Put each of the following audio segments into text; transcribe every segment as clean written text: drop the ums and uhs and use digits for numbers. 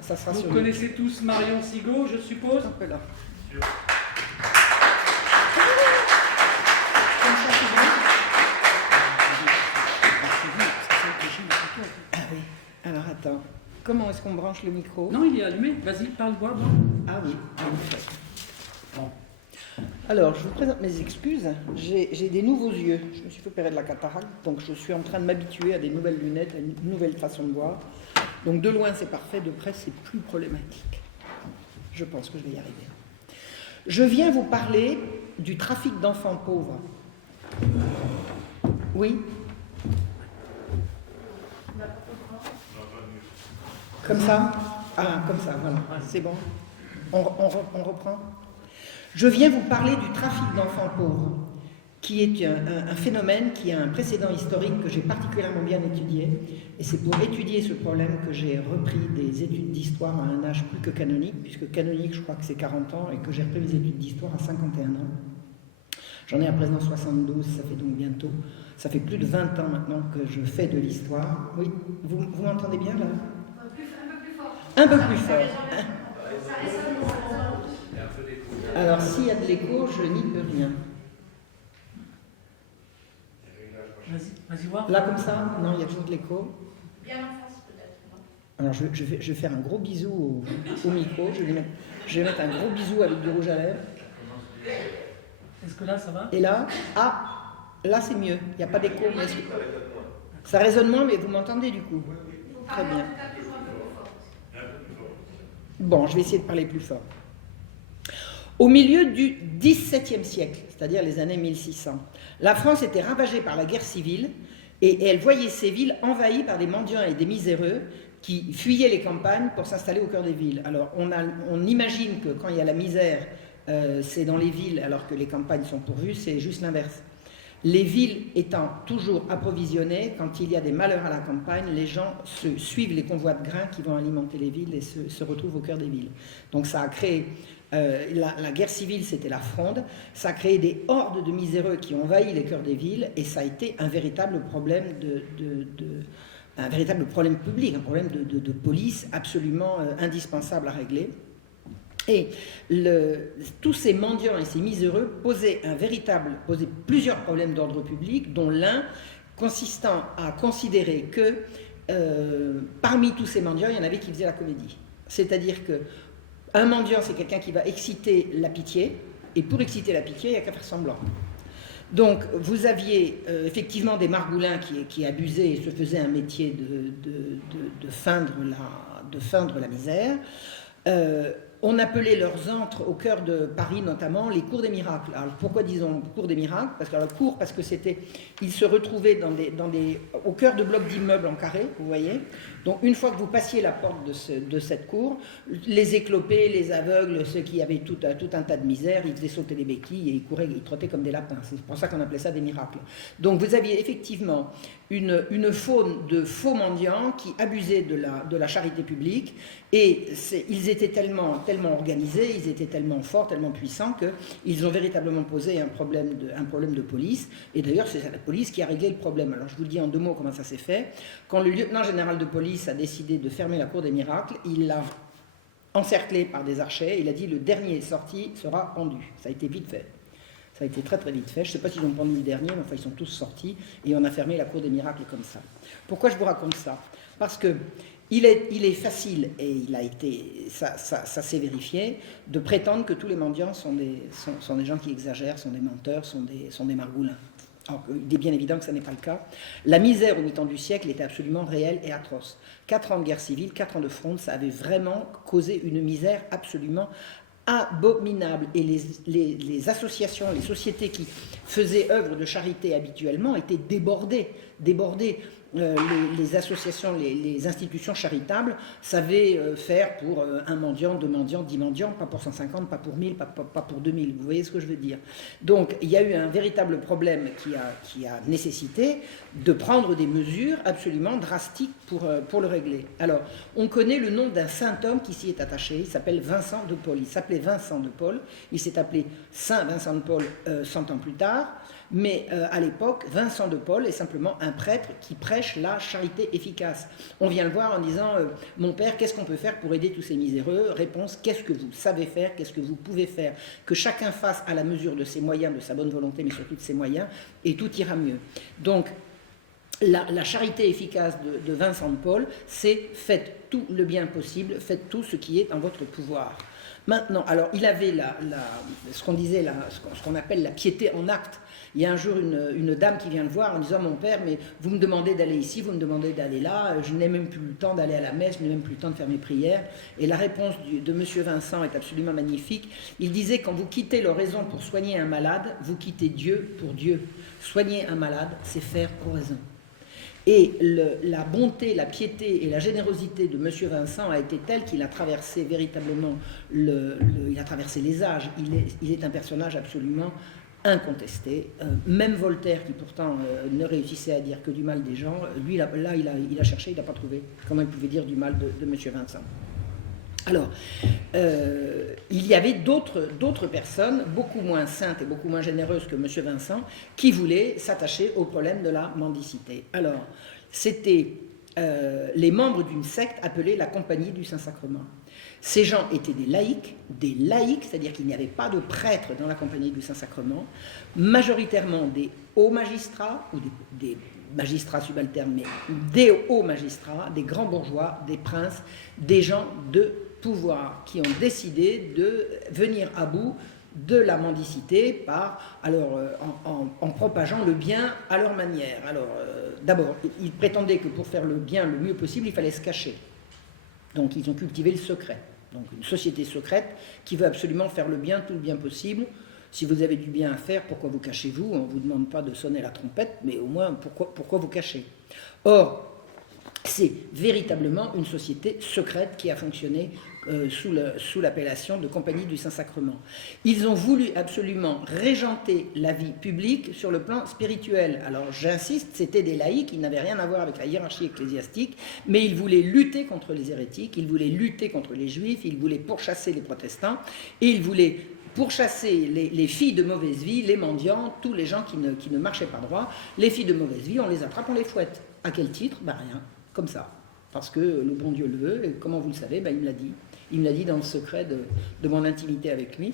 ça sera Vous sur connaissez tous Marion Sigaud, je suppose. un peu là. Ah oui. Alors attends. Comment est-ce qu'on branche le micro? Non, il est allumé. Vas-y, parle-moi. Ah oui. Bon. Alors, je vous présente mes excuses. J'ai des nouveaux yeux. Je me suis fait opérer de la cataracte, donc je suis en train de m'habituer à des nouvelles lunettes, à une nouvelle façon de voir. Donc de loin, c'est parfait. De près, c'est plus problématique. Je pense que je vais y arriver. Je viens vous parler du trafic d'enfants pauvres. Oui? Comme ça? Ah, comme ça, voilà. C'est bon. On reprend? Je viens vous parler du trafic d'enfants pauvres, qui est un phénomène qui a un précédent historique que j'ai particulièrement bien étudié. Et c'est pour étudier ce problème que j'ai repris des études d'histoire à un âge plus que canonique, puisque canonique, je crois que c'est 40 ans, et que j'ai repris mes études d'histoire à 51 ans. J'en ai à présent 72, ça fait donc bientôt. Ça fait plus de 20 ans maintenant que je fais de l'histoire. Oui, vous m'entendez bien là? Un peu plus fort. Alors, s'il y a de l'écho, je n'y peux rien. Vas-y voir. Là, comme ça? Non, il y a toujours de l'écho. Bien en face, peut-être. Alors, je vais faire un gros bisou au micro. Je vais mettre un gros bisou avec du rouge à lèvres. Est-ce que là, ça va? Et là, là, c'est mieux. Il n'y a pas d'écho. Mais ça résonne moins, mais vous m'entendez du coup? Très bien. Bon, je vais essayer de parler plus fort. Au milieu du XVIIe siècle, c'est-à-dire les années 1600, la France était ravagée par la guerre civile et elle voyait ses villes envahies par des mendiants et des miséreux qui fuyaient les campagnes pour s'installer au cœur des villes. Alors on imagine que quand il y a la misère, c'est dans les villes alors que les campagnes sont pourvues, c'est juste l'inverse. Les villes étant toujours approvisionnées, quand il y a des malheurs à la campagne, les gens suivent les convois de grains qui vont alimenter les villes et se retrouvent au cœur des villes. Donc ça a créé, la guerre civile c'était la fronde, ça a créé des hordes de miséreux qui ont envahi les cœurs des villes et ça a été un véritable problème un véritable problème public, un problème de police absolument indispensable à régler. Et tous ces mendiants et ces miséreux posaient plusieurs problèmes d'ordre public, dont l'un consistant à considérer que parmi tous ces mendiants, il y en avait qui faisaient la comédie. C'est-à-dire qu'un mendiant, c'est quelqu'un qui va exciter la pitié, et pour exciter la pitié, il n'y a qu'à faire semblant. Donc, vous aviez effectivement des margoulins qui abusaient et se faisaient un métier de feindre la misère. On appelait leurs antres au cœur de Paris notamment les cours des miracles. Alors pourquoi disons cours des miracles? Parce que ils se retrouvaient au cœur de blocs d'immeubles en carré, vous voyez. Donc une fois que vous passiez la porte de cette cour, les éclopés, les aveugles, ceux qui avaient tout un tas de misère, ils faisaient sauter les béquilles et ils trottaient comme des lapins. C'est pour ça qu'on appelait ça des miracles. Donc vous aviez effectivement une faune de faux mendiants qui abusaient de la charité publique et ils étaient tellement organisés, ils étaient tellement forts, tellement puissants qu'ils ont véritablement posé un problème de police. Et d'ailleurs, c'est la police qui a réglé le problème. Alors je vous le dis en 2 mots comment ça s'est fait. Quand le lieutenant général de police a décidé de fermer la cour des miracles, il l'a encerclé par des archers, il a dit le dernier sorti sera pendu. Ça a été vite fait. Ça a été très très vite fait. Je ne sais pas s'ils ont pendu le dernier, mais enfin ils sont tous sortis et on a fermé la cour des miracles comme ça. Pourquoi je vous raconte ça? Parce que il est facile, et ça s'est vérifié, de prétendre que tous les mendiants sont des gens qui exagèrent, sont des menteurs, sont des margoulins. Alors, il est bien évident que ce n'est pas le cas. La misère au mi-temps du siècle était absolument réelle et atroce. 4 ans de guerre civile, 4 ans de fronde, ça avait vraiment causé une misère absolument abominable. Et les associations, les sociétés qui faisaient œuvre de charité habituellement étaient débordées. Les associations, les institutions charitables savaient faire pour un mendiant, 2 mendiants, 10 mendiants, pas pour 150, pas pour 1000, pas pour 2000. Vous voyez ce que je veux dire? Donc il y a eu un véritable problème qui a nécessité de prendre des mesures absolument drastiques pour le régler. Alors, on connaît le nom d'un saint homme qui s'y est attaché, il s'appelle Vincent de Paul. Il s'appelait Vincent de Paul, il s'est appelé Saint Vincent de Paul 100 ans plus tard. mais à l'époque, Vincent de Paul est simplement un prêtre qui prêche la charité efficace. On vient le voir en disant mon père, qu'est-ce qu'on peut faire pour aider tous ces miséreux? Réponse, qu'est-ce que vous savez faire? Qu'est-ce que vous pouvez faire? Que chacun fasse à la mesure de ses moyens, de sa bonne volonté, mais surtout de ses moyens, et tout ira mieux. Donc, la charité efficace de Vincent de Paul, c'est faites tout le bien possible, faites tout ce qui est en votre pouvoir. Maintenant, alors il avait ce qu'on appelle la piété en acte. Il y a un jour une dame qui vient le voir en disant mon père, mais vous me demandez d'aller ici, vous me demandez d'aller là, je n'ai même plus le temps d'aller à la messe, je n'ai même plus le temps de faire mes prières. Et la réponse de monsieur Vincent est absolument magnifique. Il disait quand vous quittez l'oraison pour soigner un malade, vous quittez Dieu pour Dieu. Soigner un malade, c'est faire oraison. Et la bonté, la piété et la générosité de M. Vincent a été telle qu'il a traversé véritablement, il a traversé les âges. Il est un personnage absolument incontesté. Même Voltaire, qui pourtant ne réussissait à dire que du mal des gens, lui, il a cherché, il n'a pas trouvé comment il pouvait dire du mal de M. Vincent. Alors, il y avait d'autres personnes, beaucoup moins saintes et beaucoup moins généreuses que M. Vincent, qui voulaient s'attacher au problème de la mendicité. Alors, c'était les membres d'une secte appelée la Compagnie du Saint-Sacrement. Ces gens étaient des laïcs, c'est-à-dire qu'il n'y avait pas de prêtres dans la Compagnie du Saint-Sacrement, majoritairement des hauts magistrats, ou des magistrats subalternes, mais des hauts magistrats, des grands bourgeois, des princes, des gens de pouvoir qui ont décidé de venir à bout de la mendicité en propageant le bien à leur manière. Alors, d'abord, ils prétendaient que pour faire le bien le mieux possible, il fallait se cacher. Donc, ils ont cultivé le secret. Donc, une société secrète qui veut absolument faire le bien, tout le bien possible. Si vous avez du bien à faire, pourquoi vous cachez-vous? On ne vous demande pas de sonner la trompette, mais au moins, pourquoi vous cachez? Or, c'est véritablement une société secrète qui a fonctionné sous l'appellation de Compagnie du Saint-Sacrement. Ils ont voulu absolument régenter la vie publique sur le plan spirituel. Alors j'insiste, c'était des laïcs, ils n'avaient rien à voir avec la hiérarchie ecclésiastique, mais ils voulaient lutter contre les hérétiques, ils voulaient lutter contre les juifs, ils voulaient pourchasser les protestants, et ils voulaient pourchasser les filles de mauvaise vie, les mendiants, tous les gens qui ne marchaient pas droit. Les filles de mauvaise vie, on les attrape, on les fouette. À quel titre? Ben rien, comme ça. Parce que le bon Dieu le veut, et comment vous le savez? Ben il me l'a dit. Il me l'a dit dans le secret de mon intimité avec lui.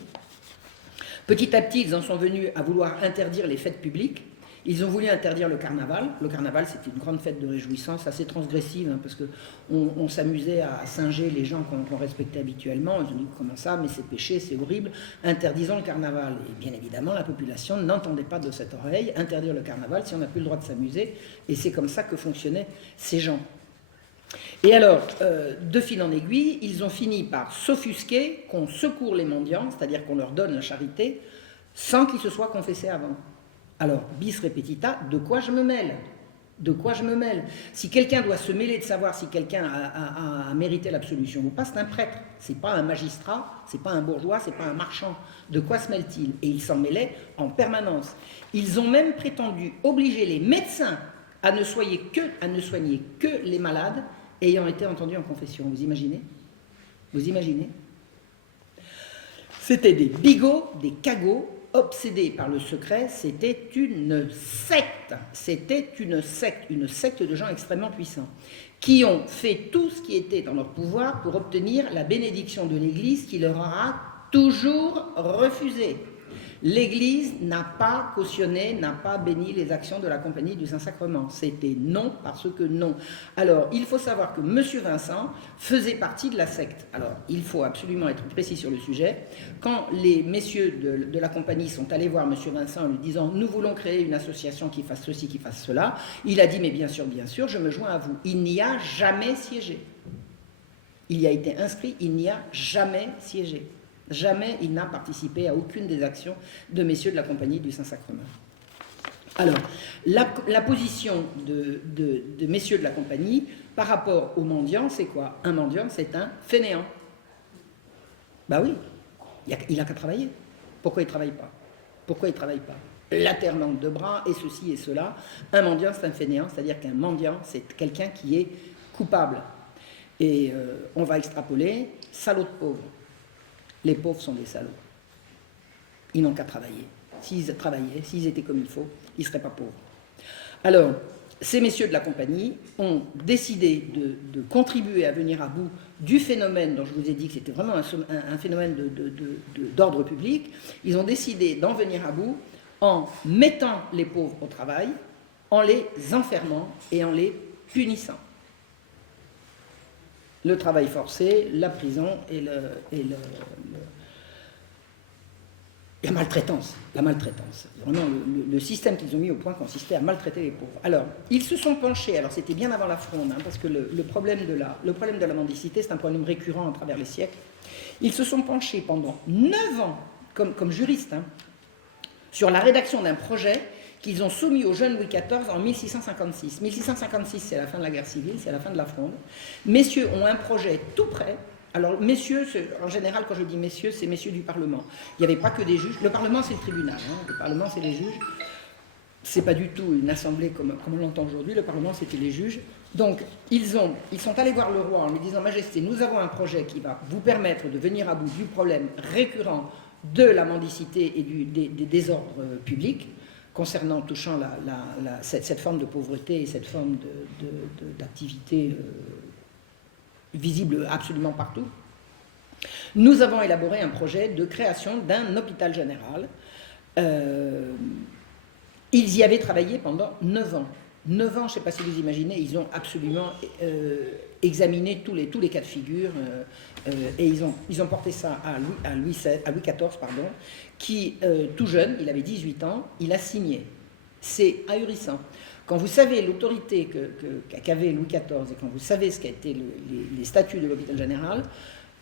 Petit à petit, ils en sont venus à vouloir interdire les fêtes publiques. Ils ont voulu interdire le carnaval. Le carnaval, c'était une grande fête de réjouissance, assez transgressive, hein, parce qu'on s'amusait à singer les gens qu'on respectait habituellement. Ils ont dit, comment ça? Mais c'est péché, c'est horrible. Interdisons le carnaval. Et bien évidemment, la population n'entendait pas de cette oreille. Interdire le carnaval si on n'a plus le droit de s'amuser. Et c'est comme ça que fonctionnaient ces gens. Et alors, de fil en aiguille, ils ont fini par s'offusquer qu'on secourt les mendiants, c'est-à-dire qu'on leur donne la charité, sans qu'ils se soient confessés avant. Alors, bis repetita, de quoi je me mêle? De quoi je me mêle? Si quelqu'un doit se mêler de savoir si quelqu'un a mérité l'absolution ou pas, c'est un prêtre. C'est pas un magistrat, c'est pas un bourgeois, c'est pas un marchand. De quoi se mêle-t-il? Et ils s'en mêlaient en permanence. Ils ont même prétendu obliger les médecins à ne soigner que les malades ayant été entendus en confession. Vous imaginez? Vous imaginez? C'était des bigots, des cagots, obsédés par le secret. C'était une secte. C'était une secte de gens extrêmement puissants, qui ont fait tout ce qui était dans leur pouvoir pour obtenir la bénédiction de l'Église qui leur aura toujours refusé. L'Église n'a pas cautionné, n'a pas béni les actions de la Compagnie du Saint-Sacrement. C'était non parce que non. Alors, il faut savoir que M. Vincent faisait partie de la secte. Alors, il faut absolument être précis sur le sujet. Quand les messieurs de la Compagnie sont allés voir M. Vincent en lui disant « Nous voulons créer une association qui fasse ceci, qui fasse cela », il a dit « Mais bien sûr, je me joins à vous. » Il n'y a jamais siégé. Il y a été inscrit, il n'y a jamais siégé. Jamais il n'a participé à aucune des actions de messieurs de la Compagnie du Saint-Sacrement. Alors, la position de messieurs de la Compagnie par rapport aux mendiants, c'est quoi? Un mendiant, c'est un fainéant. Ben oui, il n'a qu'à travailler. Pourquoi il ne travaille pas? Pourquoi il ne travaille pas? La terre manque de bras, et ceci et cela. Un mendiant, c'est un fainéant, c'est-à-dire qu'un mendiant, c'est quelqu'un qui est coupable. Et on va extrapoler, salaud de pauvre. Les pauvres sont des salauds. Ils n'ont qu'à travailler. s'ils travaillaient, s'ils étaient comme il faut, ils ne seraient pas pauvres. Alors, ces messieurs de la compagnie ont décidé de contribuer à venir à bout du phénomène dont je vous ai dit que c'était vraiment un phénomène d'ordre public. Ils ont décidé d'en venir à bout en mettant les pauvres au travail, en les enfermant et en les punissant. Le travail forcé, la prison et la maltraitance. Vraiment, le système qu'ils ont mis au point consistait à maltraiter les pauvres. Alors, ils se sont penchés, alors c'était bien avant la Fronde, hein, parce que le problème de la mendicité, c'est un problème récurrent à travers les siècles. Ils se sont penchés pendant 9 ans, comme juristes, hein, sur la rédaction d'un projet qu'ils ont soumis au jeune Louis XIV en 1656. 1656, c'est la fin de la guerre civile, c'est la fin de la Fronde. Messieurs ont un projet tout prêt. Alors, messieurs, en général, quand je dis messieurs, c'est messieurs du Parlement. Il n'y avait pas que des juges. Le Parlement, c'est le tribunal. Hein. Le Parlement, c'est les juges. C'est pas du tout une assemblée comme on l'entend aujourd'hui. Le Parlement, c'était les juges. Donc, ils sont allés voir le roi en lui disant « Majesté, nous avons un projet qui va vous permettre de venir à bout du problème récurrent de la mendicité et des désordres publics, touchant cette forme de pauvreté et cette forme d'activité visible absolument partout. Nous avons élaboré un projet de création d'un hôpital général. Ils y avaient travaillé pendant 9 ans. 9 ans, je ne sais pas si vous imaginez, ils ont absolument examiné tous les cas de figure et ils ont porté ça à Louis XIV, pardon, qui, tout jeune, il avait 18 ans, il a signé. C'est ahurissant. Quand vous savez l'autorité qu'avait Louis XIV et quand vous savez ce qu'a été les statuts de l'hôpital général,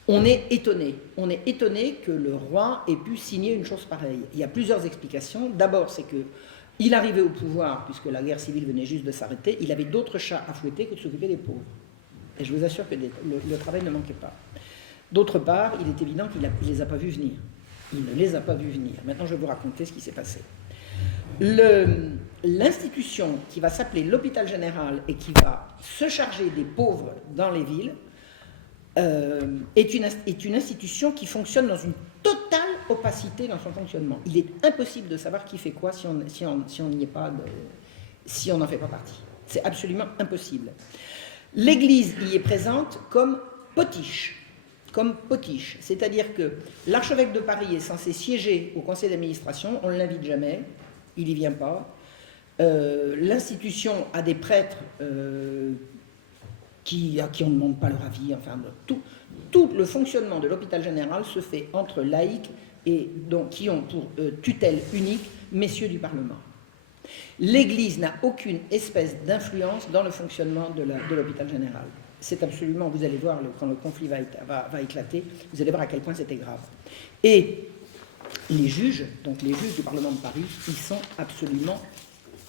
on est étonné. On est étonné que le roi ait pu signer une chose pareille. Il y a plusieurs explications. D'abord, c'est qu'il arrivait au pouvoir, puisque la guerre civile venait juste de s'arrêter, il avait d'autres chats à fouetter que de s'occuper des pauvres. Et je vous assure que le travail ne manquait pas. D'autre part, il est évident qu'il ne les a pas vus venir. Il ne les a pas vus venir. Maintenant, je vais vous raconter ce qui s'est passé. L'institution qui va s'appeler l'hôpital général et qui va se charger des pauvres dans les villes est une institution qui fonctionne dans une totale opacité dans son fonctionnement. Il est impossible de savoir qui fait quoi si on n'y est pas, si on n'en fait pas partie. C'est absolument impossible. L'Église y est présente comme potiche. C'est-à-dire que l'archevêque de Paris est censé siéger au conseil d'administration, on ne l'invite jamais, il n'y vient pas. L'institution a des prêtres à qui on ne demande pas leur avis. Enfin, tout le fonctionnement de l'hôpital général se fait entre laïcs et donc, qui ont pour tutelle unique messieurs du Parlement. L'Église n'a aucune espèce d'influence dans le fonctionnement de l'hôpital général. C'est absolument, vous allez voir, quand le conflit va éclater, vous allez voir à quel point c'était grave. Et les juges, donc les juges du Parlement de Paris, ils sont absolument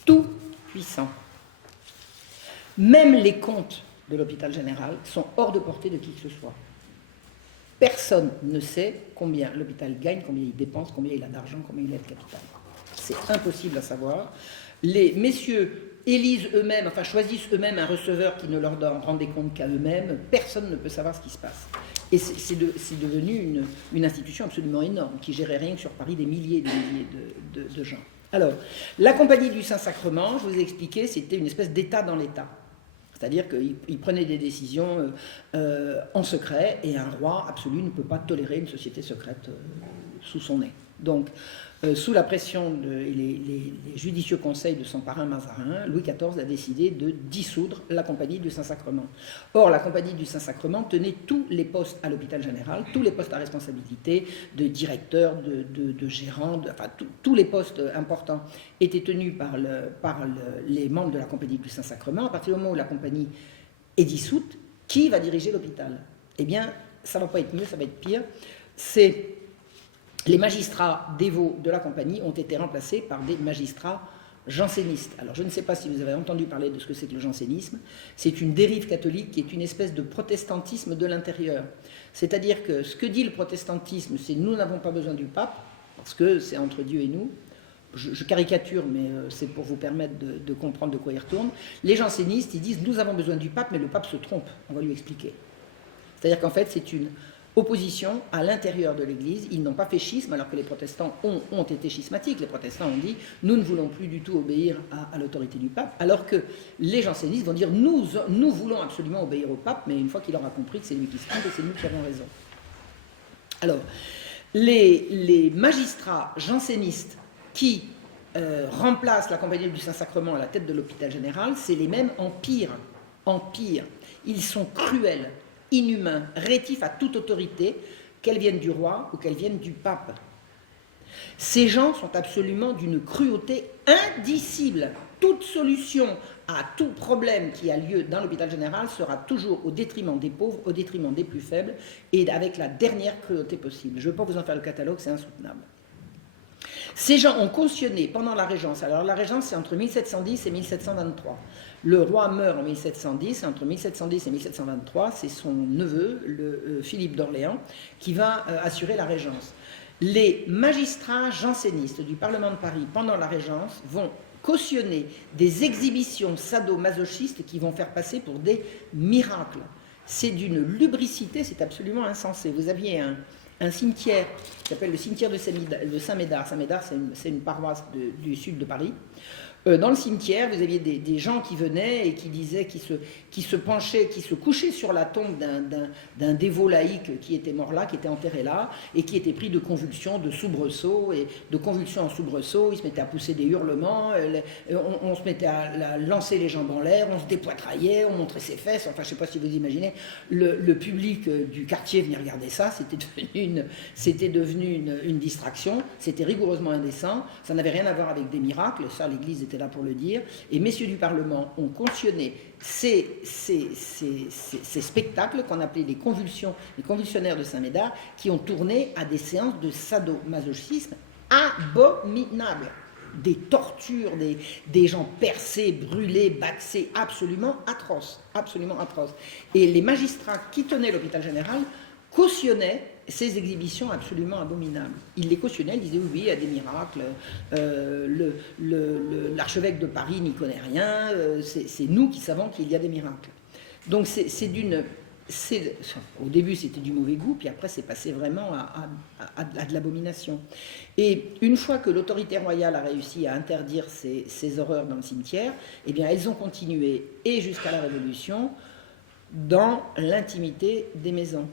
tout puissants. Même les comptes de l'hôpital général sont hors de portée de qui que ce soit. Personne ne sait combien l'hôpital gagne, combien il dépense, combien il a d'argent, combien il a de capital. C'est impossible à savoir. Les messieurs élisent eux-mêmes, enfin choisissent eux-mêmes un receveur qui ne leur rend des comptes qu'à eux-mêmes. Personne ne peut savoir ce qui se passe. Et c'est devenu une institution absolument énorme, qui gérait rien que sur Paris des milliers et des milliers de gens. Alors, la Compagnie du Saint-Sacrement, je vous ai expliqué, c'était une espèce d'État dans l'État. C'est-à-dire qu'il prenait des décisions en secret, et un roi absolu ne peut pas tolérer une société secrète sous son nez. Donc, sous la pression et les judicieux conseils de son parrain Mazarin, Louis XIV a décidé de dissoudre la Compagnie du Saint-Sacrement. Or, la Compagnie du Saint-Sacrement tenait tous les postes à l'hôpital général, tous les postes à responsabilité, de directeur, de gérant, enfin tous les postes importants étaient tenus par les membres de la Compagnie du Saint-Sacrement. À partir du moment où la Compagnie est dissoute, qui va diriger l'hôpital? Eh bien, ça ne va pas être mieux, ça va être pire. Les magistrats dévots de la Compagnie ont été remplacés par des magistrats jansénistes. Alors, je ne sais pas si vous avez entendu parler de ce que c'est que le jansénisme. C'est une dérive catholique qui est une espèce de protestantisme de l'intérieur. C'est-à-dire que ce que dit le protestantisme, c'est « nous n'avons pas besoin du pape », parce que c'est entre Dieu et nous. Je caricature, mais c'est pour vous permettre de comprendre de quoi il retourne. Les jansénistes, ils disent « nous avons besoin du pape, mais le pape se trompe, on va lui expliquer ». C'est-à-dire qu'en fait, c'est une opposition à l'intérieur de l'Église. Ils n'ont pas fait schisme alors que les protestants ont été schismatiques. Les protestants ont dit « nous ne voulons plus du tout obéir à l'autorité du pape », alors que les jansénistes vont dire « nous voulons absolument obéir au pape, mais une fois qu'il aura compris que c'est lui qui se trompe et c'est nous qui avons raison ». Alors, les magistrats jansénistes qui remplacent la Compagnie du Saint-Sacrement à la tête de l'hôpital général, c'est les mêmes en pire. Ils sont cruels, inhumains, rétifs à toute autorité, qu'elle vienne du roi ou qu'elle vienne du pape. Ces gens sont absolument d'une cruauté indicible. Toute solution à tout problème qui a lieu dans l'hôpital général sera toujours au détriment des pauvres, au détriment des plus faibles, et avec la dernière cruauté possible. Je ne veux pas vous en faire le catalogue, c'est insoutenable. Ces gens ont cautionné pendant la Régence. Alors la Régence, c'est entre 1710 et 1723. Le roi meurt en 1710, entre 1710 et 1723, c'est son neveu, Philippe d'Orléans, qui va assurer la Régence. Les magistrats jansénistes du Parlement de Paris, pendant la Régence, vont cautionner des exhibitions sadomasochistes qui vont faire passer pour des miracles. C'est d'une lubricité, c'est absolument insensé. Vous aviez un cimetière qui s'appelle le cimetière de Saint-Médard. Saint-Médard, c'est une paroisse du sud de Paris. Dans le cimetière, vous aviez des gens qui venaient et qui disaient, qui se penchaient, qui se couchaient sur la tombe d'un dévot laïque qui était mort là, qui était enterré là, et qui était pris de convulsions, de soubresauts, et de convulsions en soubresauts. Ils se mettaient à pousser des hurlements, on se mettait à lancer les jambes en l'air, on se dépoitraillait, on montrait ses fesses. Enfin, je ne sais pas si vous imaginez, le public du quartier venait regarder ça, c'était devenu une distraction, c'était rigoureusement indécent, ça n'avait rien à voir avec des miracles, ça l'Église était là pour le dire, et messieurs du Parlement ont cautionné ces spectacles qu'on appelait les convulsionnaires de Saint-Médard, qui ont tourné à des séances de sadomasochisme abominables. Des tortures, des gens percés, brûlés, baxés, absolument atroces. Et les magistrats qui tenaient l'hôpital général cautionnaient ces exhibitions absolument abominables. Ils les cautionnaient, ils disaient oui, il y a des miracles, l'archevêque de Paris n'y connaît rien, c'est nous qui savons qu'il y a des miracles. Donc au début c'était du mauvais goût, puis après c'est passé vraiment à de l'abomination. Et une fois que l'autorité royale a réussi à interdire ces horreurs dans le cimetière, eh bien elles ont continué, et jusqu'à la Révolution, dans l'intimité des maisons.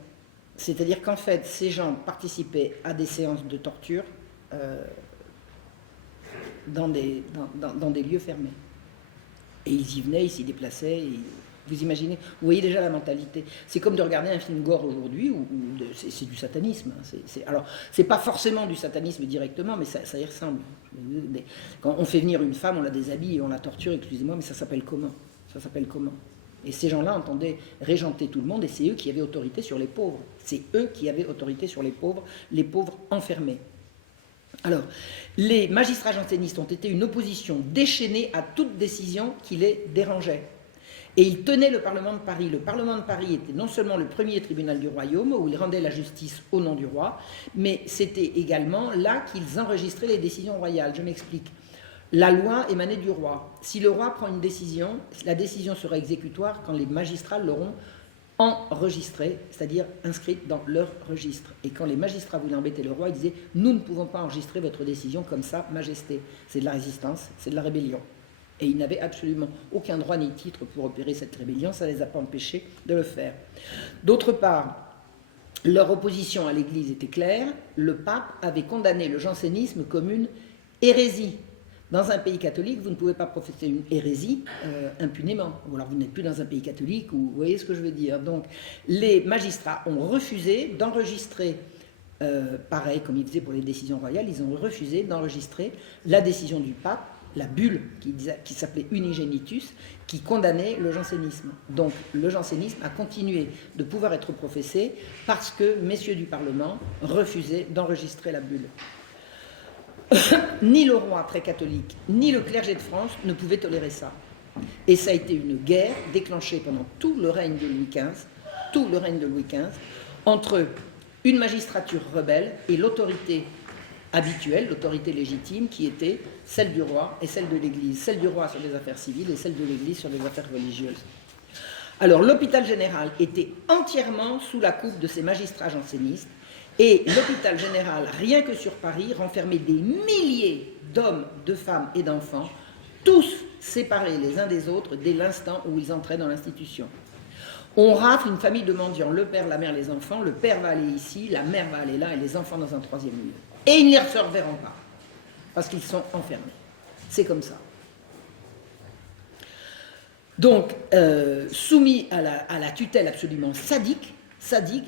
C'est-à-dire qu'en fait, ces gens participaient à des séances de torture dans des lieux fermés. Et ils y venaient, ils s'y déplaçaient. Vous imaginez, vous voyez déjà la mentalité. C'est comme de regarder un film gore aujourd'hui, c'est du satanisme. Alors, c'est pas forcément du satanisme directement, mais ça y ressemble. Quand on fait venir une femme, on la déshabille et on la torture, excusez-moi, mais ça s'appelle comment ? Et ces gens-là entendaient régenter tout le monde, et c'est eux qui avaient autorité sur les pauvres. C'est eux qui avaient autorité sur les pauvres enfermés. Alors, les magistrats jansénistes ont été une opposition déchaînée à toute décision qui les dérangeait. Et ils tenaient le Parlement de Paris. Le Parlement de Paris était non seulement le premier tribunal du royaume, où ils rendaient la justice au nom du roi, mais c'était également là qu'ils enregistraient les décisions royales. Je m'explique. La loi émanait du roi. Si le roi prend une décision, la décision sera exécutoire quand les magistrats l'auront enregistrée, c'est-à-dire inscrite dans leur registre. Et quand les magistrats voulaient embêter le roi, ils disaient « Nous ne pouvons pas enregistrer votre décision comme ça, Majesté. » C'est de la résistance, c'est de la rébellion. Et ils n'avaient absolument aucun droit ni titre pour opérer cette rébellion, ça ne les a pas empêchés de le faire. D'autre part, leur opposition à l'Église était claire, le pape avait condamné le jansénisme comme une hérésie. Dans un pays catholique, vous ne pouvez pas professer une hérésie impunément. Ou alors vous n'êtes plus dans un pays catholique, ou vous voyez ce que je veux dire. Donc les magistrats ont refusé d'enregistrer, pareil comme ils faisaient pour les décisions royales, ils ont refusé d'enregistrer la décision du pape, la bulle qui s'appelait Unigenitus, qui condamnait le jansénisme. Donc le jansénisme a continué de pouvoir être professé parce que messieurs du Parlement refusaient d'enregistrer la bulle. Ni le roi très catholique, ni le clergé de France ne pouvaient tolérer ça. Et ça a été une guerre déclenchée pendant tout le règne de Louis XV, entre une magistrature rebelle et l'autorité habituelle, l'autorité légitime, qui était celle du roi et celle de l'Église. Celle du roi sur les affaires civiles et celle de l'Église sur les affaires religieuses. Alors l'hôpital général était entièrement sous la coupe de ces magistrats jansénistes, et l'hôpital général, rien que sur Paris, renfermait des milliers d'hommes, de femmes et d'enfants, tous séparés les uns des autres dès l'instant où ils entraient dans l'institution. On rafle une famille de mendiants, le père, la mère, les enfants, le père va aller ici, la mère va aller là, et les enfants dans un troisième lieu. Et ils ne les reverront pas, parce qu'ils sont enfermés. C'est comme ça. Donc, soumis à la tutelle absolument sadique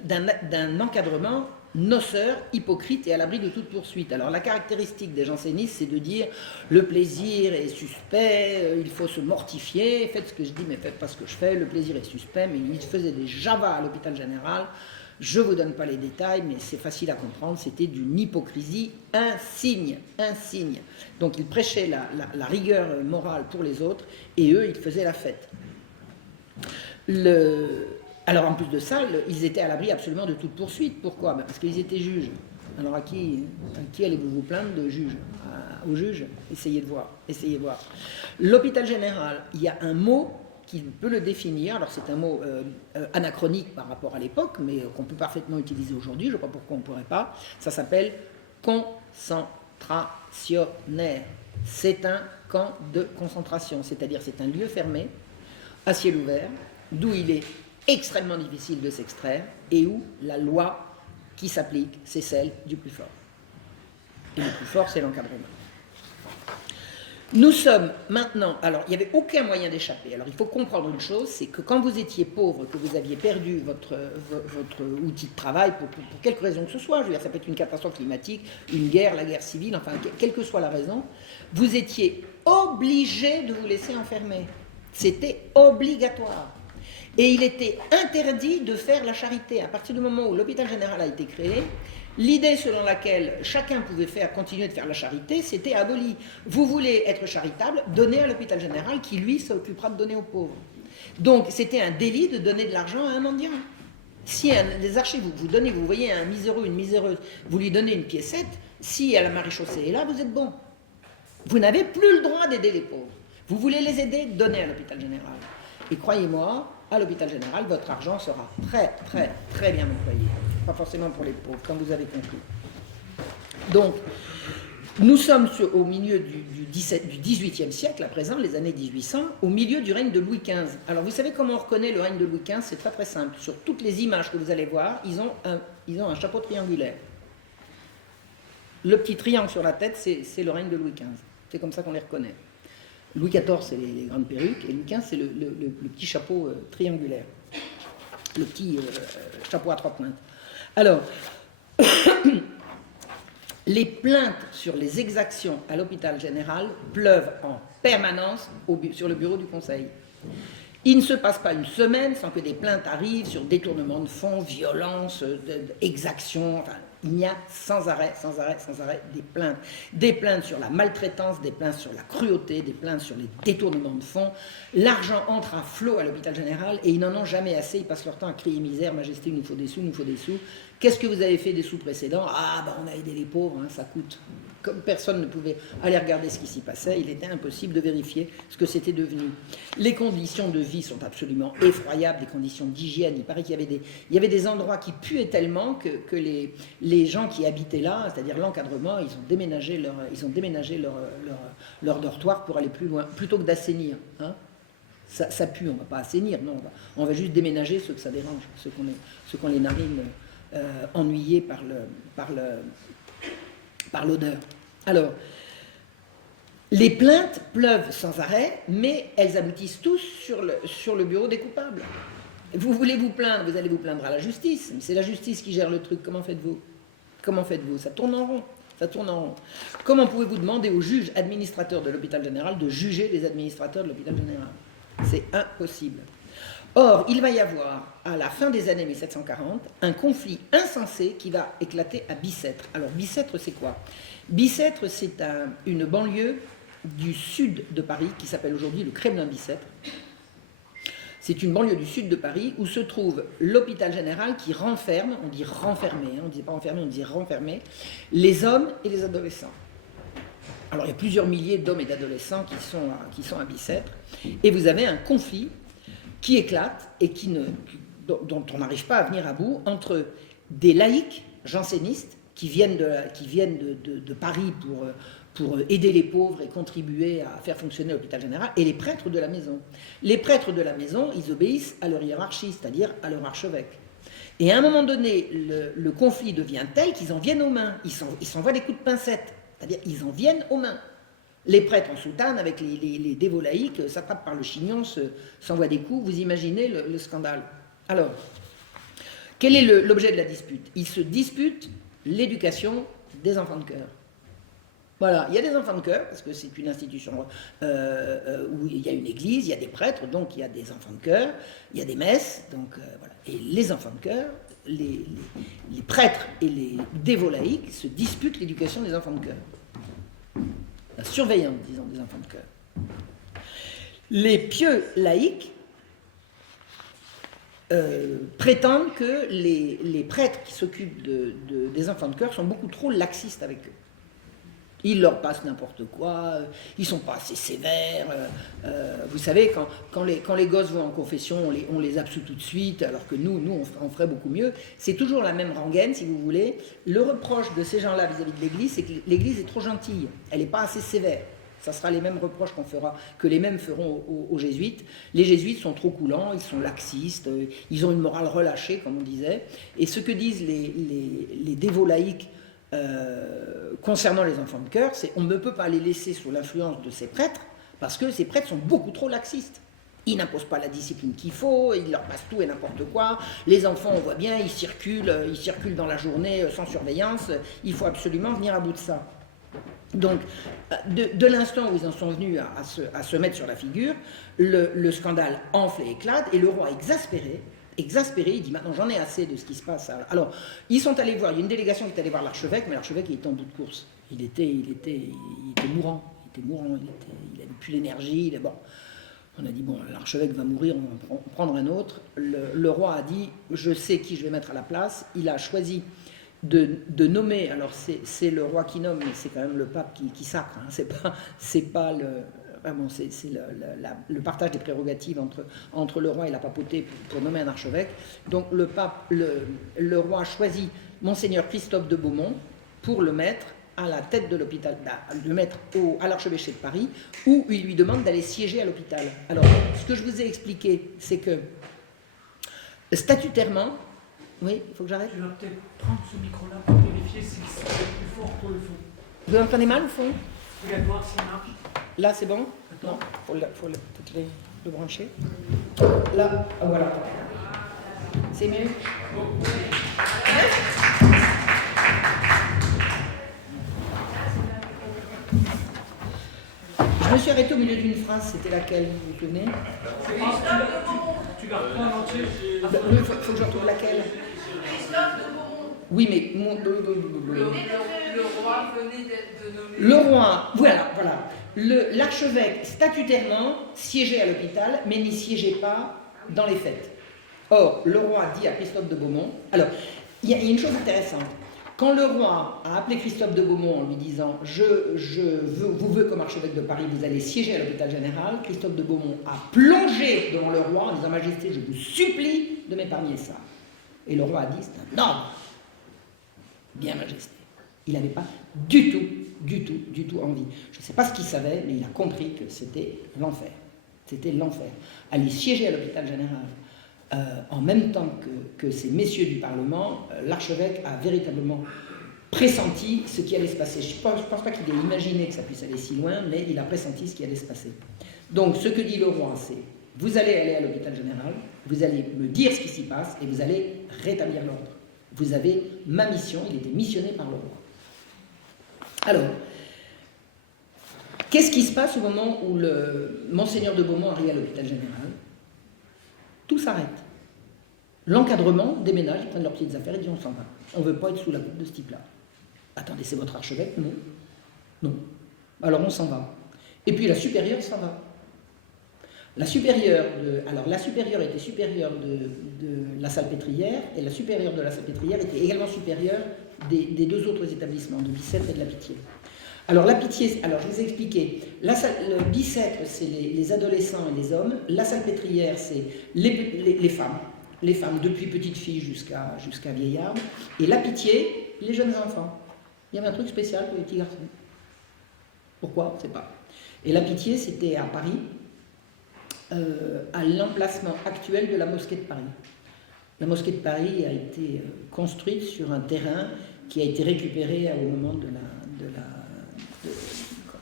d'un encadrement noceur, hypocrite et à l'abri de toute poursuite. Alors la caractéristique des jansénistes, c'est de dire le plaisir est suspect, il faut se mortifier, faites ce que je dis mais faites pas ce que je fais, le plaisir est suspect, mais ils faisaient des javas à l'hôpital général. Je ne vous donne pas les détails, mais c'est facile à comprendre, c'était d'une hypocrisie insigne. Donc ils prêchaient la rigueur morale pour les autres, et eux, ils faisaient la fête. Alors en plus de ça, ils étaient à l'abri absolument de toute poursuite. Pourquoi? Parce qu'ils étaient juges. Alors à qui allez-vous vous plaindre de juge? Au juge? Essayez de voir. L'hôpital général, il y a un mot qui peut le définir. Alors c'est un mot anachronique par rapport à l'époque, mais qu'on peut parfaitement utiliser aujourd'hui. Je ne vois pas pourquoi on ne pourrait pas. Ça s'appelle concentrationnaire. C'est un camp de concentration, c'est-à-dire c'est un lieu fermé, à ciel ouvert, d'où il est extrêmement difficile de s'extraire et où la loi qui s'applique, c'est celle du plus fort. Et le plus fort, c'est l'encadrement. Nous sommes maintenant... Alors, il n'y avait aucun moyen d'échapper. Alors, il faut comprendre une chose, c'est que quand vous étiez pauvre, que vous aviez perdu votre outil de travail, pour quelque raison que ce soit, je veux dire, ça peut être une catastrophe climatique, une guerre, la guerre civile, enfin, quelle que soit la raison, vous étiez obligé de vous laisser enfermer. C'était obligatoire. Et il était interdit de faire la charité. À partir du moment où l'hôpital général a été créé, l'idée selon laquelle chacun pouvait continuer de faire la charité, c'était aboli. Vous voulez être charitable, donnez à l'hôpital général qui, lui, s'occupera de donner aux pauvres. Donc, c'était un délit de donner de l'argent à un mendiant. Si des archives, vous voyez un miséreux, une miséreuse, vous lui donnez une piécette, si à la maréchaussée est là, vous êtes bon. Vous n'avez plus le droit d'aider les pauvres. Vous voulez les aider, donnez à l'hôpital général. Et croyez-moi, à l'hôpital général, votre argent sera très, très, très bien employé. Pas forcément pour les pauvres, comme vous avez compris. Donc, nous sommes au milieu du XVIIIe siècle, à présent, les années 1800, au milieu du règne de Louis XV. Alors, vous savez comment on reconnaît le règne de Louis XV? C'est très, très simple. Sur toutes les images que vous allez voir, ils ont un chapeau triangulaire. Le petit triangle sur la tête, c'est le règne de Louis XV. C'est comme ça qu'on les reconnaît. Louis XIV, c'est les grandes perruques, et Louis XV, c'est le petit chapeau triangulaire. Le petit chapeau à 3 pointes. Alors, les plaintes sur les exactions à l'hôpital général pleuvent en permanence sur le bureau du conseil. Il ne se passe pas une semaine sans que des plaintes arrivent sur détournement de fonds, violence, exactions. Enfin, il y a sans arrêt des plaintes. Des plaintes sur la maltraitance, des plaintes sur la cruauté, des plaintes sur les détournements de fonds. L'argent entre à flot à l'hôpital général et ils n'en ont jamais assez. Ils passent leur temps à crier misère, majesté, il nous faut des sous, il nous faut des sous. Qu'est-ce que vous avez fait des sous précédents? Ah, ben on a aidé les pauvres, hein, ça coûte. Comme personne ne pouvait aller regarder ce qui s'y passait, il était impossible de vérifier ce que c'était devenu. Les conditions de vie sont absolument effroyables, les conditions d'hygiène. Il paraît qu'il y avait des endroits qui puaient tellement que les gens qui habitaient là, c'est-à-dire l'encadrement, ils ont déménagé leur dortoir pour aller plus loin, plutôt que d'assainir. Hein. Ça pue, on ne va pas assainir, non, on va juste déménager ceux que ça dérange, ceux qui ont les narines ennuyées par l'odeur. Alors, les plaintes pleuvent sans arrêt, mais elles aboutissent tous sur le bureau des coupables. Vous voulez vous plaindre, vous allez vous plaindre à la justice, mais c'est la justice qui gère le truc. Comment faites-vous? Ça tourne en rond. Comment pouvez-vous demander au juge administrateur de l'hôpital général de juger les administrateurs de l'hôpital général? C'est impossible. Or, il va y avoir, à la fin des années 1740, un conflit insensé qui va éclater à Bicêtre. Alors, Bicêtre, c'est quoi? Bicêtre, c'est une banlieue du sud de Paris, qui s'appelle aujourd'hui le Kremlin-Bicêtre. C'est une banlieue du sud de Paris où se trouve l'hôpital général qui renferme, on dit renfermé, on ne dit pas enfermé, on dit renfermé, les hommes et les adolescents. Alors, il y a plusieurs milliers d'hommes et d'adolescents qui sont à Bicêtre, et vous avez un conflit qui éclate et dont on n'arrive pas à venir à bout entre des laïcs jansénistes qui viennent de Paris pour aider les pauvres et contribuer à faire fonctionner l'hôpital général, et les prêtres de la maison. Les prêtres de la maison, ils obéissent à leur hiérarchie, c'est-à-dire à leur archevêque. Et à un moment donné, le conflit devient tel qu'ils en viennent aux mains. Ils s'envoient des coups de pincette, c'est-à-dire ils en viennent aux mains. Les prêtres en soutane, avec les dévots laïcs, s'attrapent par le chignon, s'envoient des coups. Vous imaginez le scandale. Alors, quel est l'objet de la dispute? Ils se disputent l'éducation des enfants de cœur. Voilà, il y a des enfants de chœur, parce que c'est une institution où il y a une église, il y a des prêtres, donc il y a des enfants de chœur, il y a des messes, donc voilà. Et les enfants de chœur, les prêtres et les dévots laïcs se disputent l'éducation des enfants de chœur. La surveillance, disons, des enfants de chœur. Les pieux laïcs prétendent que les prêtres qui s'occupent des enfants de chœur sont beaucoup trop laxistes avec eux. Ils leur passent n'importe quoi, ils ne sont pas assez sévères. Vous savez, quand les gosses vont en confession, on les absout tout de suite, alors que nous on ferait beaucoup mieux. C'est toujours la même rengaine, si vous voulez. Le reproche de ces gens-là vis-à-vis de l'Église, c'est que l'Église est trop gentille, elle n'est pas assez sévère. Ça sera les mêmes reproches que les mêmes feront aux jésuites. Les jésuites sont trop coulants, ils sont laxistes, ils ont une morale relâchée, comme on disait. Et ce que disent les dévots laïcs concernant les enfants de chœur, c'est on ne peut pas les laisser sous l'influence de ces prêtres, parce que ces prêtres sont beaucoup trop laxistes. Ils n'imposent pas la discipline qu'il faut, ils leur passent tout et n'importe quoi. Les enfants, on voit bien, ils circulent dans la journée sans surveillance. Il faut absolument venir à bout de ça. Donc, de l'instant où ils en sont venus à se mettre sur la figure, le scandale enfle et éclate, et le roi exaspéré, il dit maintenant j'en ai assez de ce qui se passe. Alors, ils sont allés voir, il y a une délégation qui est allée voir l'archevêque, mais l'archevêque il était en bout de course. Il était mourant, il n'avait plus l'énergie. Bon. On a dit bon, l'archevêque va mourir, on va prendre un autre. Le roi a dit je sais qui je vais mettre à la place. Il a choisi de nommer, alors c'est le roi qui nomme, mais c'est quand même le pape qui sacre. Hein. C'est pas le partage des prérogatives entre le roi et la papauté pour nommer un archevêque. Donc le roi a choisi Monseigneur Christophe de Beaumont pour le mettre à la tête de l'hôpital, le mettre à l'archevêché de Paris, où il lui demande d'aller siéger à l'hôpital. Alors, ce que je vous ai expliqué, c'est que statutairement, oui, il faut que j'arrête. Tu vas peut-être prendre ce micro-là pour vérifier si c'est plus fort pour le fond. Vous entendez mal au fond? Regarde voir si ça marche. Là, c'est bon? Non, faut peut-être le brancher. Là, voilà. C'est mieux? Je me suis arrêtée au milieu d'une phrase, c'était laquelle, vous vous souvenez? Tu la reprends en entier. Il faut que je retrouve laquelle? Christophe de Beaumont. Oui, mais Le roi venait de nommer. le roi, voilà. L'archevêque, statutairement, siégeait à l'hôpital, mais n'y siégeait pas dans les fêtes. Or, le roi dit à Christophe de Beaumont... Alors, il y a une chose intéressante. Quand le roi a appelé Christophe de Beaumont en lui disant « vous veux comme archevêque de Paris, vous allez siéger à l'hôpital général », Christophe de Beaumont a plongé devant le roi en disant « Majesté, je vous supplie de m'épargner ça ». Et le roi a dit « C'est un ordre ». Bien, Majesté. Il n'avait pas du tout envie. Je ne sais pas ce qu'il savait, mais il a compris que c'était l'enfer. C'était l'enfer. Aller siéger à l'hôpital général en même temps que ces messieurs du Parlement, l'archevêque a véritablement pressenti ce qui allait se passer. Je ne pense pas qu'il ait imaginé que ça puisse aller si loin, mais il a pressenti ce qui allait se passer. Donc, ce que dit le roi, c'est « Vous allez aller à l'hôpital général, vous allez me dire ce qui s'y passe, et vous allez rétablir l'ordre. Vous avez ma mission, il était missionné par le roi. » Alors, qu'est-ce qui se passe au moment où le Monseigneur de Beaumont arrive à l'hôpital général? Tout s'arrête. L'encadrement déménage, ils prennent leurs petites affaires et disent on s'en va. On ne veut pas être sous la coupe de ce type-là. Attendez, c'est votre archevêque? Non. Non. Alors on s'en va. Et puis la supérieure s'en va. La supérieure était supérieure de la Salpêtrière, et la supérieure de la Salpêtrière était également supérieure des deux autres établissements, de Bicêtre et de la Pitié. Alors la pitié, alors je vous ai expliqué, le bicêtre c'est les adolescents et les hommes, la salpêtrière c'est les femmes depuis petite fille jusqu'à vieillard, et la pitié, les jeunes enfants. Il y avait un truc spécial pour les petits garçons. Pourquoi? Je ne sais pas. Et la pitié c'était à Paris, à l'emplacement actuel de la mosquée de Paris. La mosquée de Paris a été construite sur un terrain qui a été récupéré au moment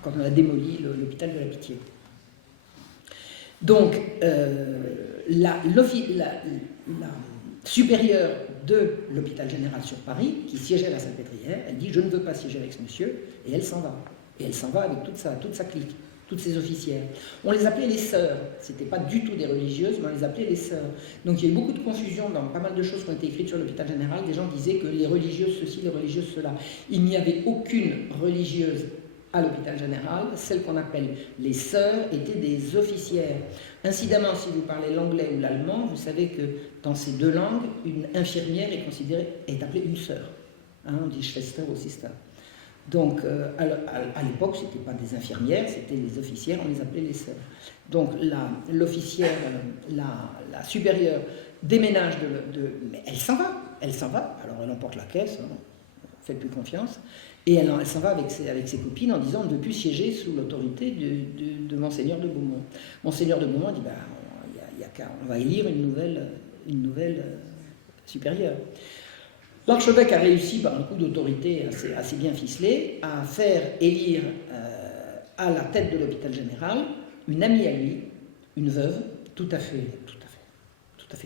quand on a démoli l'hôpital de la Pitié. Donc, la supérieure de l'hôpital général sur Paris, qui siégeait à la Salpêtrière, elle dit « je ne veux pas siéger avec ce monsieur », et elle s'en va. Et elle s'en va avec toute sa clique, toutes ses officières. On les appelait les sœurs, c'était pas du tout des religieuses, mais on les appelait les sœurs. Donc il y a eu beaucoup de confusion dans pas mal de choses qui ont été écrites sur l'hôpital général. Des gens disaient que les religieuses ceci, les religieuses cela. Il n'y avait aucune religieuse à l'hôpital général. Celles qu'on appelle les sœurs étaient des officières. Incidemment, si vous parlez l'anglais ou l'allemand, vous savez que dans ces deux langues, une infirmière est appelée une sœur. Hein, on dit Schwester ou Sister. Donc, à l'époque, ce n'étaient pas des infirmières, c'était les officières, on les appelait les sœurs. Donc, l'officière, la supérieure, déménage mais elle s'en va, alors elle emporte la caisse, hein, faites plus confiance, et elle s'en va avec ses copines en disant on ne veut plus siéger sous l'autorité de Monseigneur de Beaumont. Monseigneur de Beaumont dit on va élire une nouvelle supérieure. L'archevêque a réussi, par un coup d'autorité assez bien ficelé, à faire élire à la tête de l'hôpital général une amie à lui, une veuve, tout à fait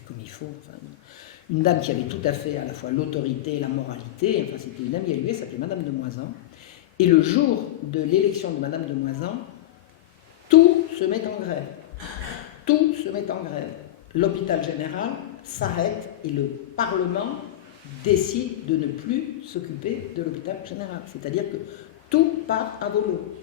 comme il faut. Enfin, une dame qui avait tout à fait à la fois l'autorité et la moralité. Enfin, c'était une amie à lui, elle s'appelait Madame de Moisan. Et le jour de l'élection de Madame de Moisan, tout se met en grève. Tout se met en grève. L'hôpital général s'arrête et le Parlement décide de ne plus s'occuper de l'hôpital général. C'est-à-dire que tout part à volo.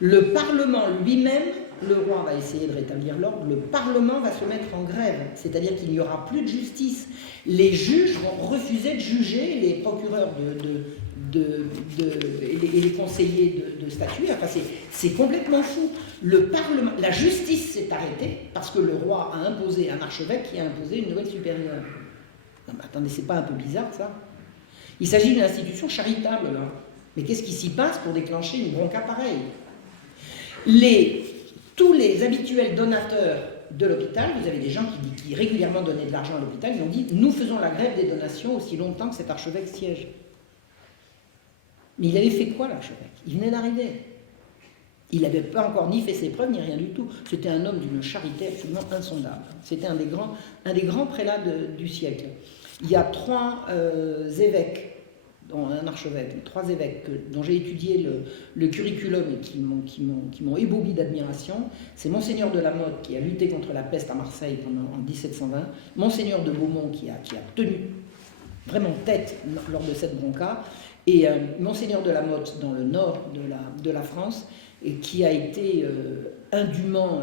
Le Parlement lui-même, le roi va essayer de rétablir l'ordre, le Parlement va se mettre en grève. C'est-à-dire qu'il n'y aura plus de justice. Les juges vont refuser de juger, les procureurs et les conseillers de statuer. Enfin, c'est complètement fou. Le Parlement, la justice s'est arrêtée parce que le roi a imposé un archevêque qui a imposé une nouvelle supérieure. Non mais attendez, c'est pas un peu bizarre ça? Il s'agit d'une institution charitable là. Mais qu'est-ce qui s'y passe pour déclencher une bronca pareille? Tous les habituels donateurs de l'hôpital, vous avez des gens qui régulièrement donnaient de l'argent à l'hôpital, ils ont dit nous faisons la grève des donations aussi longtemps que cet archevêque siège. Mais il avait fait quoi l'archevêque? Il venait d'arriver. Il n'avait pas encore ni fait ses preuves, ni rien du tout. C'était un homme d'une charité absolument insondable. C'était un des grands prélats du siècle. Il y a trois évêques, dont un archevêque, trois évêques dont j'ai étudié le curriculum et qui m'ont ébaubi d'admiration. C'est Monseigneur de la Motte qui a lutté contre la peste à Marseille en 1720, Monseigneur de Beaumont qui a tenu vraiment tête lors de cette bronca, et Monseigneur de la Motte dans le nord de la France, et qui a été indûment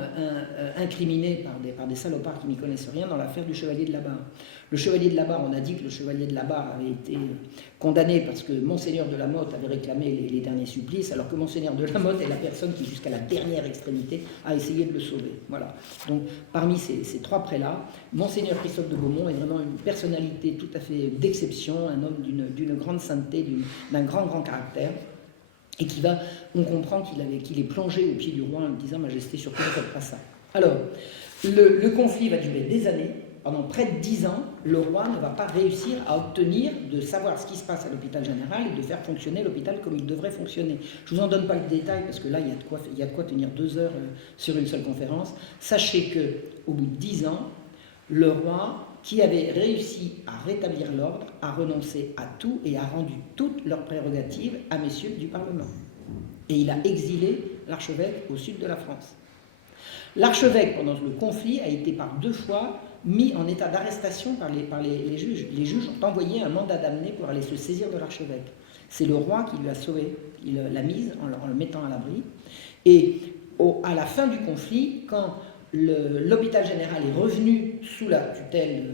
incriminé par des salopards qui n'y connaissent rien dans l'affaire du chevalier de la Barre. Le chevalier de la Barre, on a dit que le chevalier de la Barre avait été condamné parce que Monseigneur de la Motte avait réclamé les derniers supplices, alors que Monseigneur de la Motte est la personne qui, jusqu'à la dernière extrémité, a essayé de le sauver. Voilà. Donc, parmi ces trois prélats, Monseigneur Christophe de Beaumont est vraiment une personnalité tout à fait d'exception, un homme d'une grande sainteté, d'un grand caractère. Et on comprend qu'il est plongé au pied du roi en lui disant « Majesté, surtout ne faites pas ça ». Alors, le conflit va durer des années. Pendant près de 10 ans, le roi ne va pas réussir à obtenir de savoir ce qui se passe à l'hôpital général et de faire fonctionner l'hôpital comme il devrait fonctionner. Je ne vous en donne pas le détail parce que là, il y a de quoi tenir 2 heures sur une seule conférence. Sachez qu'au bout de 10 ans, le roi, qui avait réussi à rétablir l'ordre, a renoncé à tout et a rendu toutes leurs prérogatives à messieurs du Parlement. Et il a exilé l'archevêque au sud de la France. L'archevêque, pendant le conflit, a été par 2 fois mis en état d'arrestation par les juges. Les juges ont envoyé un mandat d'amener pour aller se saisir de l'archevêque. C'est le roi qui lui a sauvé, il l'a mise en le mettant à l'abri. Et à la fin du conflit, quand l'hôpital général est revenu sous la tutelle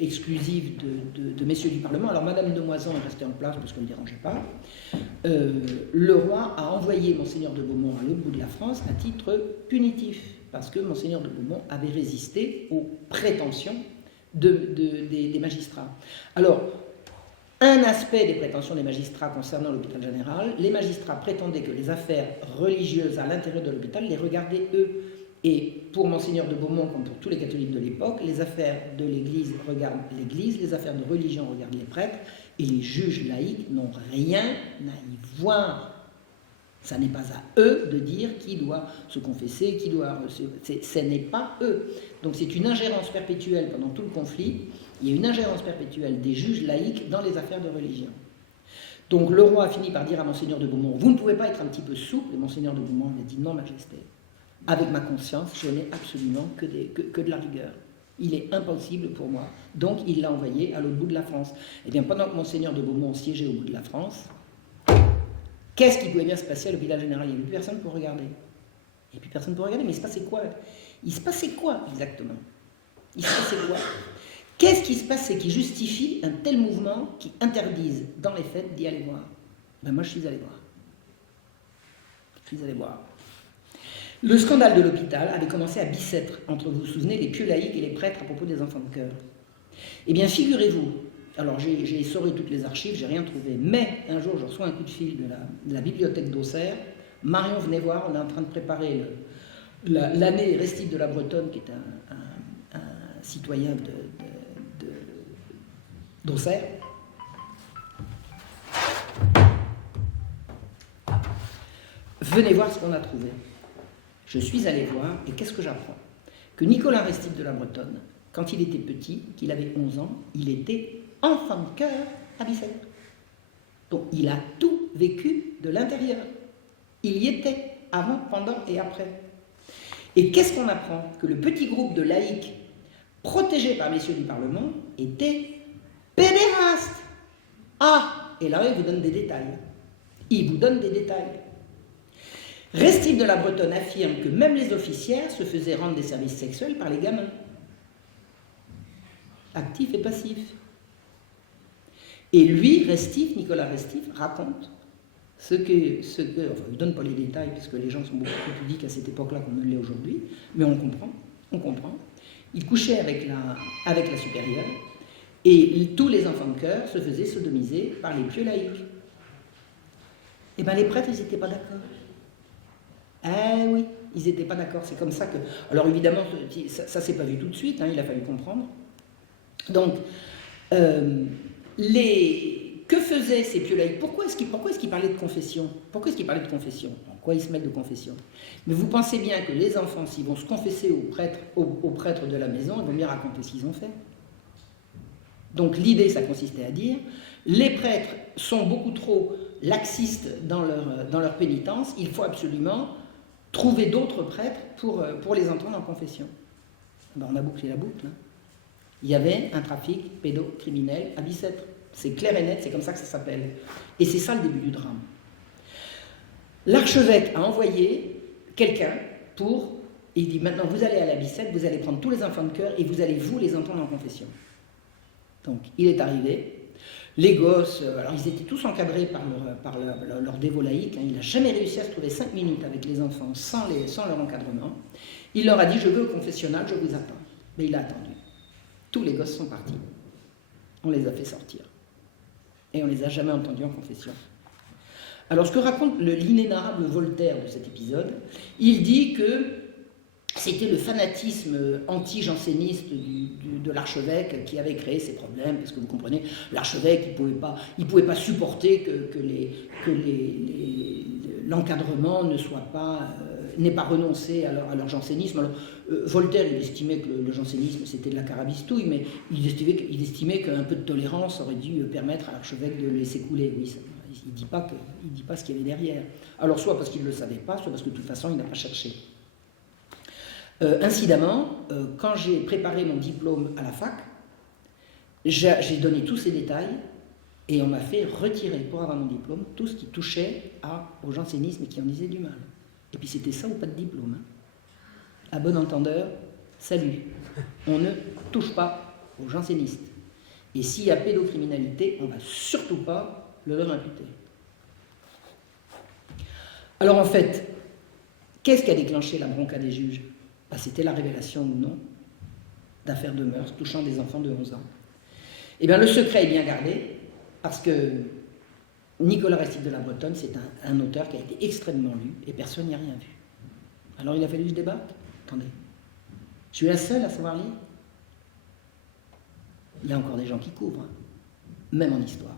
exclusive de messieurs du Parlement. Alors Madame de Moisan est restée en place parce qu'elle ne dérangeait pas. Le roi a envoyé Monseigneur de Beaumont à l'autre bout de la France à titre punitif, parce que Monseigneur de Beaumont avait résisté aux prétentions des magistrats. Alors, un aspect des prétentions des magistrats concernant l'hôpital général, les magistrats prétendaient que les affaires religieuses à l'intérieur de l'hôpital les regardaient eux. Et pour Monseigneur de Beaumont, comme pour tous les catholiques de l'époque, les affaires de l'Église regardent l'Église, les affaires de religion regardent les prêtres, et les juges laïcs n'ont rien à y voir. Ça n'est pas à eux de dire qui doit se confesser, qui doit... Ce n'est pas eux. Donc c'est une ingérence perpétuelle pendant tout le conflit. Il y a une ingérence perpétuelle des juges laïcs dans les affaires de religion. Donc le roi a fini par dire à Monseigneur de Beaumont, vous ne pouvez pas être un petit peu souple. Et Monseigneur de Beaumont lui a dit, non, Majesté. Avec ma conscience, je n'ai absolument que de la rigueur. Il est impossible pour moi. Donc il l'a envoyé à l'autre bout de la France. Eh bien, pendant que Monseigneur de Beaumont siégeait au bout de la France, qu'est-ce qui pouvait bien se passer à l'hôpital général? Il n'y avait plus personne pour regarder. Il n'y avait plus personne pour regarder, mais il se passait quoi? Il se passait quoi exactement? Il se passait quoi? Qu'est-ce qui se passait qui justifie un tel mouvement qui interdise dans les faits d'y aller voir? Ben moi je suis allé voir. Je suis allé voir. Le scandale de l'hôpital avait commencé à Bicêtre, entre, vous vous souvenez, les pieux laïcs et les prêtres à propos des enfants de cœur. Eh bien, figurez-vous, alors j'ai essoré toutes les archives, j'ai rien trouvé, mais un jour je reçois un coup de fil de la bibliothèque d'Auxerre. Marion, venez voir, on est en train de préparer l'année restive de la Bretonne, qui est un citoyen d'Auxerre. Venez voir ce qu'on a trouvé. Je suis allé voir, et qu'est-ce que j'apprends? Que Nicolas Restif de la Bretonne, quand il était petit, qu'il avait 11 ans, il était enfant de cœur à Bicêtre. Donc il a tout vécu de l'intérieur. Il y était, avant, pendant et après. Et qu'est-ce qu'on apprend? Que le petit groupe de laïcs protégés par messieurs du Parlement était pédéraste. Ah, et là, il vous donne des détails. Il vous donne des détails. Restif de la Bretonne affirme que même les officières se faisaient rendre des services sexuels par les gamins. Actif et passif. Et lui, Restif, Nicolas Restif, raconte enfin, il ne donne pas les détails, parce que les gens sont beaucoup plus pudiques à cette époque-là qu'on ne l'est aujourd'hui, mais on comprend. Il couchait avec la supérieure, et tous les enfants de cœur se faisaient sodomiser par les pieux laïcs. Eh bien, les prêtres, ils n'étaient pas d'accord. Eh oui, ils n'étaient pas d'accord, c'est comme ça que... Alors évidemment, ça ne s'est pas vu tout de suite, hein, il a fallu comprendre. Donc, que faisaient ces pieux laïcs? Pourquoi est-ce qu'ils parlaient de confession? Pourquoi est-ce qu'ils parlaient de confession? En quoi ils se mêlent de confession? Mais vous pensez bien que les enfants, s'ils vont se confesser aux prêtres de la maison, ils vont bien raconter ce qu'ils ont fait. Donc l'idée, ça consistait à dire, les prêtres sont beaucoup trop laxistes dans leur pénitence, il faut absolument trouver d'autres prêtres pour les entendre en confession. Ben, on a bouclé la boucle. Hein. Il y avait un trafic pédocriminel à Bicêtre. C'est clair et net, c'est comme ça que ça s'appelle. Et c'est ça le début du drame. L'archevêque a envoyé quelqu'un il dit maintenant vous allez à la Bicêtre, vous allez prendre tous les enfants de cœur et vous allez vous les entendre en confession. Donc il est arrivé. Les gosses, alors ils étaient tous encadrés par leur dévot laïque, hein, il n'a jamais réussi à se trouver 5 minutes avec les enfants sans leur encadrement. Il leur a dit, je veux au confessionnal, je vous attends. Mais il a attendu. Tous les gosses sont partis. On les a fait sortir. Et on ne les a jamais entendus en confession. Alors ce que raconte l'inénarrable Voltaire de cet épisode, il dit que c'était le fanatisme anti-janséniste de l'archevêque qui avait créé ces problèmes, parce que vous comprenez, l'archevêque, il pouvait pas supporter que l'encadrement n'ait pas renoncé à leur jansénisme. Alors, Voltaire, il estimait que le jansénisme, c'était de la carabistouille, mais il estimait qu'un peu de tolérance aurait dû permettre à l'archevêque de le laisser couler. Oui, il dit pas ce qu'il y avait derrière. Alors, soit parce qu'il ne le savait pas, soit parce que de toute façon, il n'a pas cherché. Incidemment, quand j'ai préparé mon diplôme à la fac, j'ai donné tous ces détails et on m'a fait retirer pour avoir mon diplôme tout ce qui touchait au jansénisme et qui en disait du mal. Et puis c'était ça ou pas de diplôme. Hein. À bon entendeur, salut. On ne touche pas aux jansénistes. Et s'il y a pédocriminalité, on ne va surtout pas le leur imputer. Alors en fait, qu'est-ce qui a déclenché la bronca des juges? C'était la révélation ou non d'affaires de mœurs touchant des enfants de 11 ans. Eh bien, le secret est bien gardé, parce que Nicolas Restif de la Bretonne, c'est un auteur qui a été extrêmement lu, et personne n'y a rien vu. Alors il a fallu que je débatte. Attendez, je suis la seule à savoir lire. Il y a encore des gens qui couvrent, hein, même en histoire.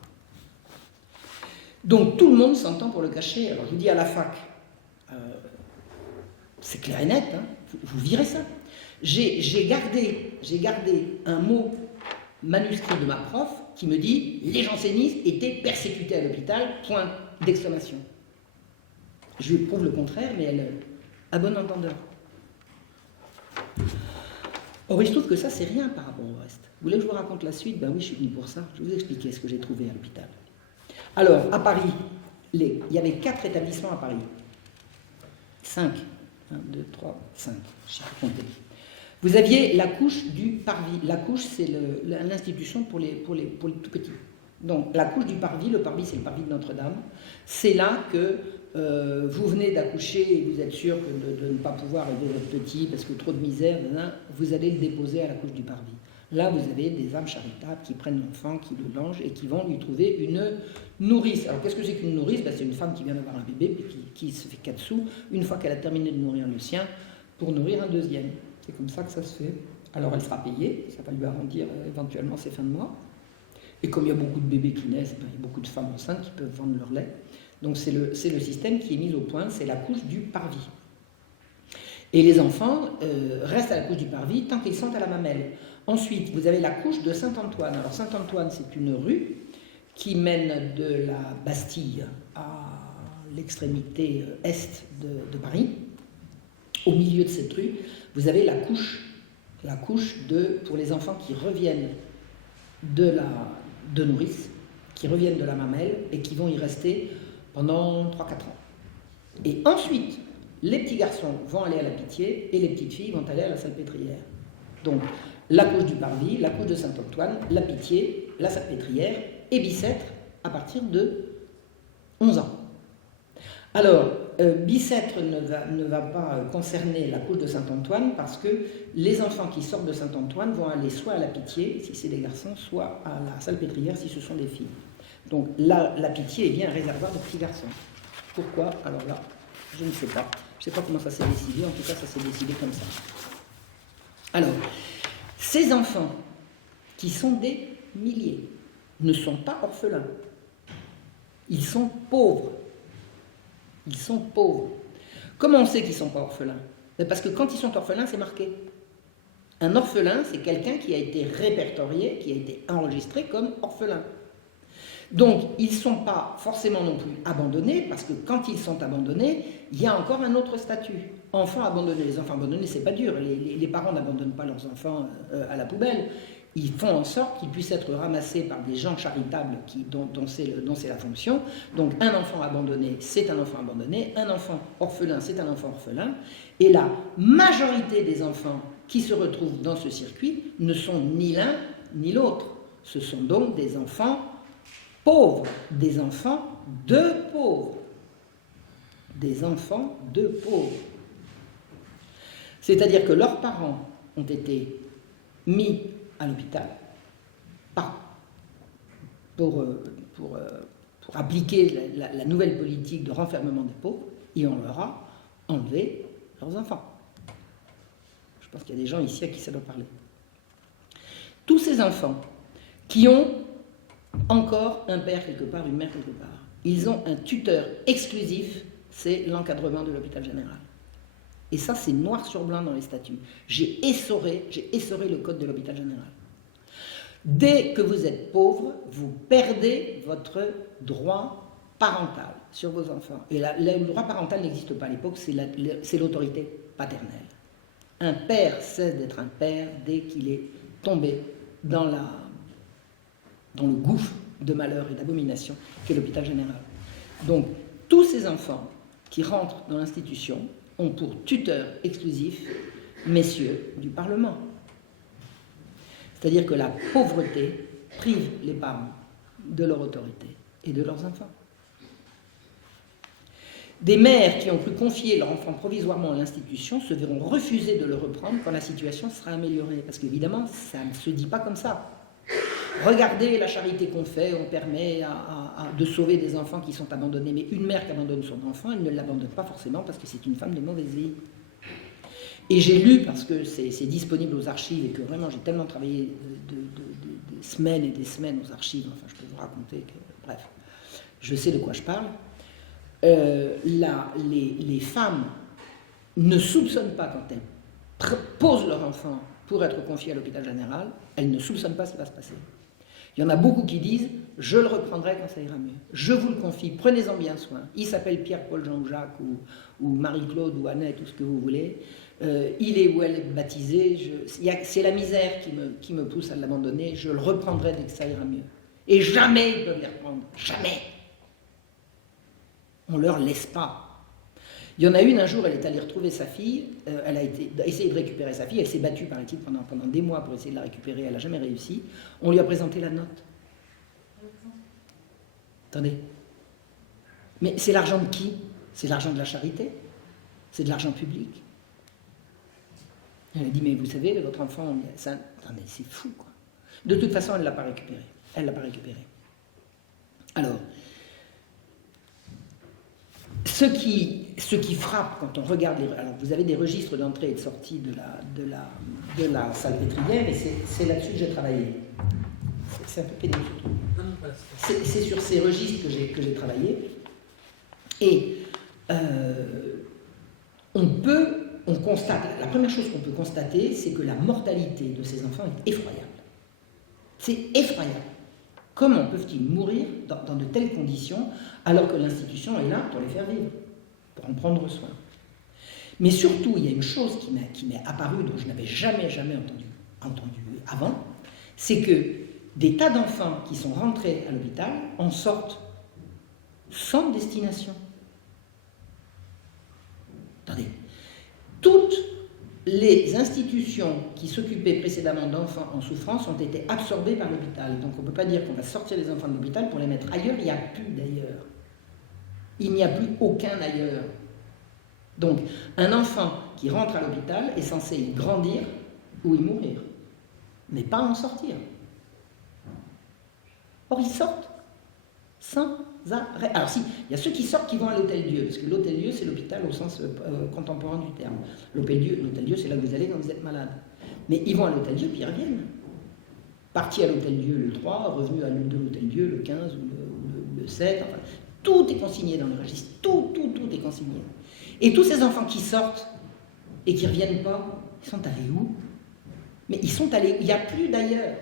Donc tout le monde s'entend pour le cacher. Alors je vous dis à la fac, c'est clair et net, hein, vous virez ça. J'ai gardé un mot manuscrit de ma prof qui me dit « Les jansénistes étaient persécutés à l'hôpital, point d'exclamation ». Je lui prouve le contraire, mais elle, à bon entendeur. Or, il se trouve que ça, c'est rien par rapport au reste. Vous voulez que je vous raconte la suite? Ben oui, je suis venu pour ça. Je vais vous expliquer ce que j'ai trouvé à l'hôpital. Alors, à Paris, il y avait 4 établissements à Paris. 5. 1, 2, 3, 5. Je sais pas compter. Vous aviez la couche du Parvis. La couche, c'est l'institution pour les tout petits. Donc, la couche du Parvis, le Parvis, c'est le Parvis de Notre-Dame. C'est là que vous venez d'accoucher et vous êtes sûr de ne pas pouvoir aider votre petit parce que trop de misère, vous allez le déposer à la couche du Parvis. Là, vous avez des âmes charitables qui prennent l'enfant, qui le langent et qui vont lui trouver une nourrice. Alors, qu'est-ce que c'est qu'une nourrice? C'est une femme qui vient d'avoir un bébé puis qui se fait 4 sous une fois qu'elle a terminé de nourrir le sien pour nourrir un deuxième. C'est comme ça que ça se fait. Alors, elle sera payée, ça va lui arrondir éventuellement ses fins de mois. Et comme il y a beaucoup de bébés qui naissent, il y a beaucoup de femmes enceintes qui peuvent vendre leur lait. Donc, c'est le système qui est mis au point, c'est la couche du Parvis. Et les enfants restent à la couche du Parvis tant qu'ils sont à la mamelle. Ensuite, vous avez la couche de Saint-Antoine. Alors, Saint-Antoine, c'est une rue qui mène de la Bastille à l'extrémité est de Paris. Au milieu de cette rue, vous avez la couche pour les enfants qui reviennent de nourrice, qui reviennent de la mamelle et qui vont y rester pendant 3-4 ans. Et ensuite, les petits garçons vont aller à la Pitié et les petites filles vont aller à la Salpêtrière. Donc, la couche du Parvis, la couche de Saint-Antoine, la Pitié, la Salpêtrière et Bicêtre à partir de 11 ans. Alors, Bicêtre ne va pas concerner la couche de Saint-Antoine parce que les enfants qui sortent de Saint-Antoine vont aller soit à la Pitié, si c'est des garçons, soit à la Salpêtrière, si ce sont des filles. Donc, la Pitié est bien un réservoir de petits garçons. Pourquoi? Alors là, je ne sais pas. Je ne sais pas comment ça s'est décidé, en tout cas, ça s'est décidé comme ça. Alors, ces enfants, qui sont des milliers, ne sont pas orphelins. Ils sont pauvres. Ils sont pauvres. Comment on sait qu'ils ne sont pas orphelins? Parce que quand ils sont orphelins, c'est marqué. Un orphelin, c'est quelqu'un qui a été répertorié, qui a été enregistré comme orphelin. Donc, ils ne sont pas forcément non plus abandonnés, parce que quand ils sont abandonnés, il y a encore un autre statut. Enfants abandonnés. Les enfants abandonnés, c'est pas dur. Les parents n'abandonnent pas leurs enfants à la poubelle. Ils font en sorte qu'ils puissent être ramassés par des gens charitables dont c'est la fonction. Donc, un enfant abandonné, c'est un enfant abandonné. Un enfant orphelin, c'est un enfant orphelin. Et la majorité des enfants qui se retrouvent dans ce circuit ne sont ni l'un ni l'autre. Ce sont donc des enfants pauvres, des enfants de pauvres. Des enfants de pauvres. C'est-à-dire que leurs parents ont été mis à l'hôpital pour appliquer la nouvelle politique de renfermement des pauvres, et on leur a enlevé leurs enfants. Je pense qu'il y a des gens ici à qui ça doit parler. Tous ces enfants qui ont encore un père quelque part, une mère quelque part, ils ont un tuteur exclusif, c'est l'encadrement de l'hôpital général. Et ça, c'est noir sur blanc dans les statuts. J'ai essoré le code de l'hôpital général. Dès que vous êtes pauvre, vous perdez votre droit parental sur vos enfants. Et le droit parental n'existe pas à l'époque, c'est l'autorité paternelle. Un père cesse d'être un père dès qu'il est tombé dans le gouffre de malheur et d'abomination qu'est l'hôpital général. Donc, tous ces enfants qui rentrent dans l'institution ont pour tuteur exclusif messieurs du Parlement. C'est-à-dire que la pauvreté prive les parents de leur autorité et de leurs enfants. Des mères qui ont pu confier leur enfant provisoirement à l'institution se verront refuser de le reprendre quand la situation sera améliorée. Parce qu'évidemment, ça ne se dit pas comme ça. Regardez la charité qu'on fait, on permet de sauver des enfants qui sont abandonnés. Mais une mère qui abandonne son enfant, elle ne l'abandonne pas forcément parce que c'est une femme de mauvaise vie. Et j'ai lu, parce que c'est disponible aux archives et que vraiment j'ai tellement travaillé des semaines et des semaines aux archives, enfin je peux vous raconter que, bref, je sais de quoi je parle. Les femmes ne soupçonnent pas quand elles posent leur enfant pour être confié à l'hôpital général, elles ne soupçonnent pas ce qui va se passer. Il y en a beaucoup qui disent « je le reprendrai quand ça ira mieux, je vous le confie, prenez-en bien soin, il s'appelle Pierre, Paul, Jean ou Jacques ou Marie-Claude ou Annette ou ce que vous voulez, il est ou elle est baptisé, c'est la misère qui me pousse à l'abandonner, je le reprendrai dès que ça ira mieux. » Et jamais ils peuvent les reprendre, jamais. On ne leur laisse pas. Il y en a une, un jour, elle est allée retrouver sa fille, elle a essayé de récupérer sa fille, elle s'est battue, paraît-il, pendant des mois pour essayer de la récupérer, elle n'a jamais réussi. On lui a présenté la note. Attendez. Mais c'est l'argent de qui? C'est l'argent de la charité? C'est de l'argent public? Elle a dit, mais vous savez, votre enfant, ça... Attendez, c'est fou, quoi. De toute façon, elle ne l'a pas récupéré. Elle ne l'a pas récupéré. Alors, ce qui frappe quand on regarde alors vous avez des registres d'entrée et de sortie de la salpêtrière et c'est là-dessus que j'ai travaillé. C'est un peu pénible. C'est sur ces registres que j'ai travaillé. Et on constate, la première chose qu'on peut constater, c'est que la mortalité de ces enfants est effroyable. C'est effroyable. Comment peuvent-ils mourir dans de telles conditions alors que l'institution est là pour les faire vivre, pour en prendre soin? Mais surtout, il y a une chose qui m'est apparue, dont je n'avais jamais entendu avant, c'est que des tas d'enfants qui sont rentrés à l'hôpital en sortent sans destination. Attendez, toutes les institutions qui s'occupaient précédemment d'enfants en souffrance ont été absorbées par l'hôpital. Donc on ne peut pas dire qu'on va sortir les enfants de l'hôpital pour les mettre ailleurs, il n'y a plus d'ailleurs. Il n'y a plus aucun ailleurs. Donc un enfant qui rentre à l'hôpital est censé y grandir ou y mourir, mais pas en sortir. Or ils sortent sans arrêt. Alors si, il y a ceux qui sortent qui vont à l'Hôtel-Dieu, parce que l'Hôtel-Dieu c'est l'hôpital au sens contemporain du terme. L'Hôtel-Dieu c'est là que vous allez quand vous êtes malade. Mais ils vont à l'Hôtel-Dieu puis ils reviennent. Partis à l'Hôtel-Dieu le 3, revenus à l'Hôtel-Dieu le 15 ou le 7, enfin, tout est consigné dans le registre, tout est consigné. Et tous ces enfants qui sortent et qui ne reviennent pas, ils sont allés où? Mais ils sont allés, il n'y a plus d'ailleurs.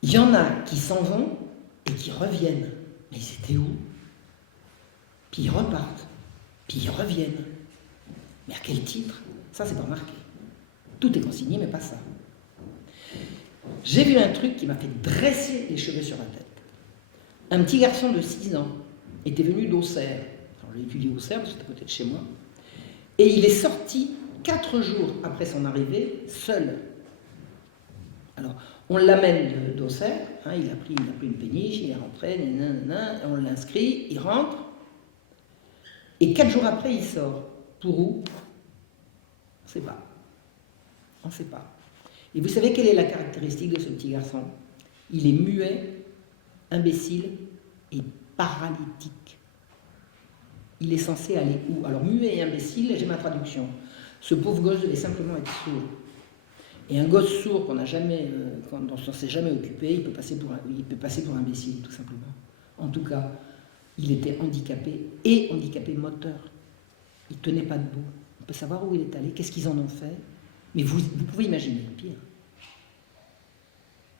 Il y en a qui s'en vont et qui reviennent. Mais ils étaient où? Puis ils repartent. Puis ils reviennent. Mais à quel titre? Ça, c'est pas marqué. Tout est consigné, mais pas ça. J'ai vu un truc qui m'a fait dresser les cheveux sur la tête. Un petit garçon de 6 ans était venu d'Auxerre. Alors, j'ai étudié Auxerre, parce que c'est à côté de chez moi. Et il est sorti 4 jours après son arrivée, seul. Alors, on l'amène d'Auxerre, hein, il a pris une péniche, il est rentré, on l'inscrit, il rentre, et 4 jours après, il sort. Pour où? On ne sait pas. On ne sait pas. Et vous savez quelle est la caractéristique de ce petit garçon? Il est muet, imbécile et paralytique. Il est censé aller où? Alors, muet et imbécile, j'ai ma traduction. Ce pauvre gosse devait simplement être sourd. Et un gosse sourd dont on ne s'est jamais occupé, il peut passer pour imbécile, tout simplement. En tout cas, il était handicapé, et handicapé moteur. Il ne tenait pas debout. On peut savoir où il est allé, qu'est-ce qu'ils en ont fait. Mais vous pouvez imaginer le pire.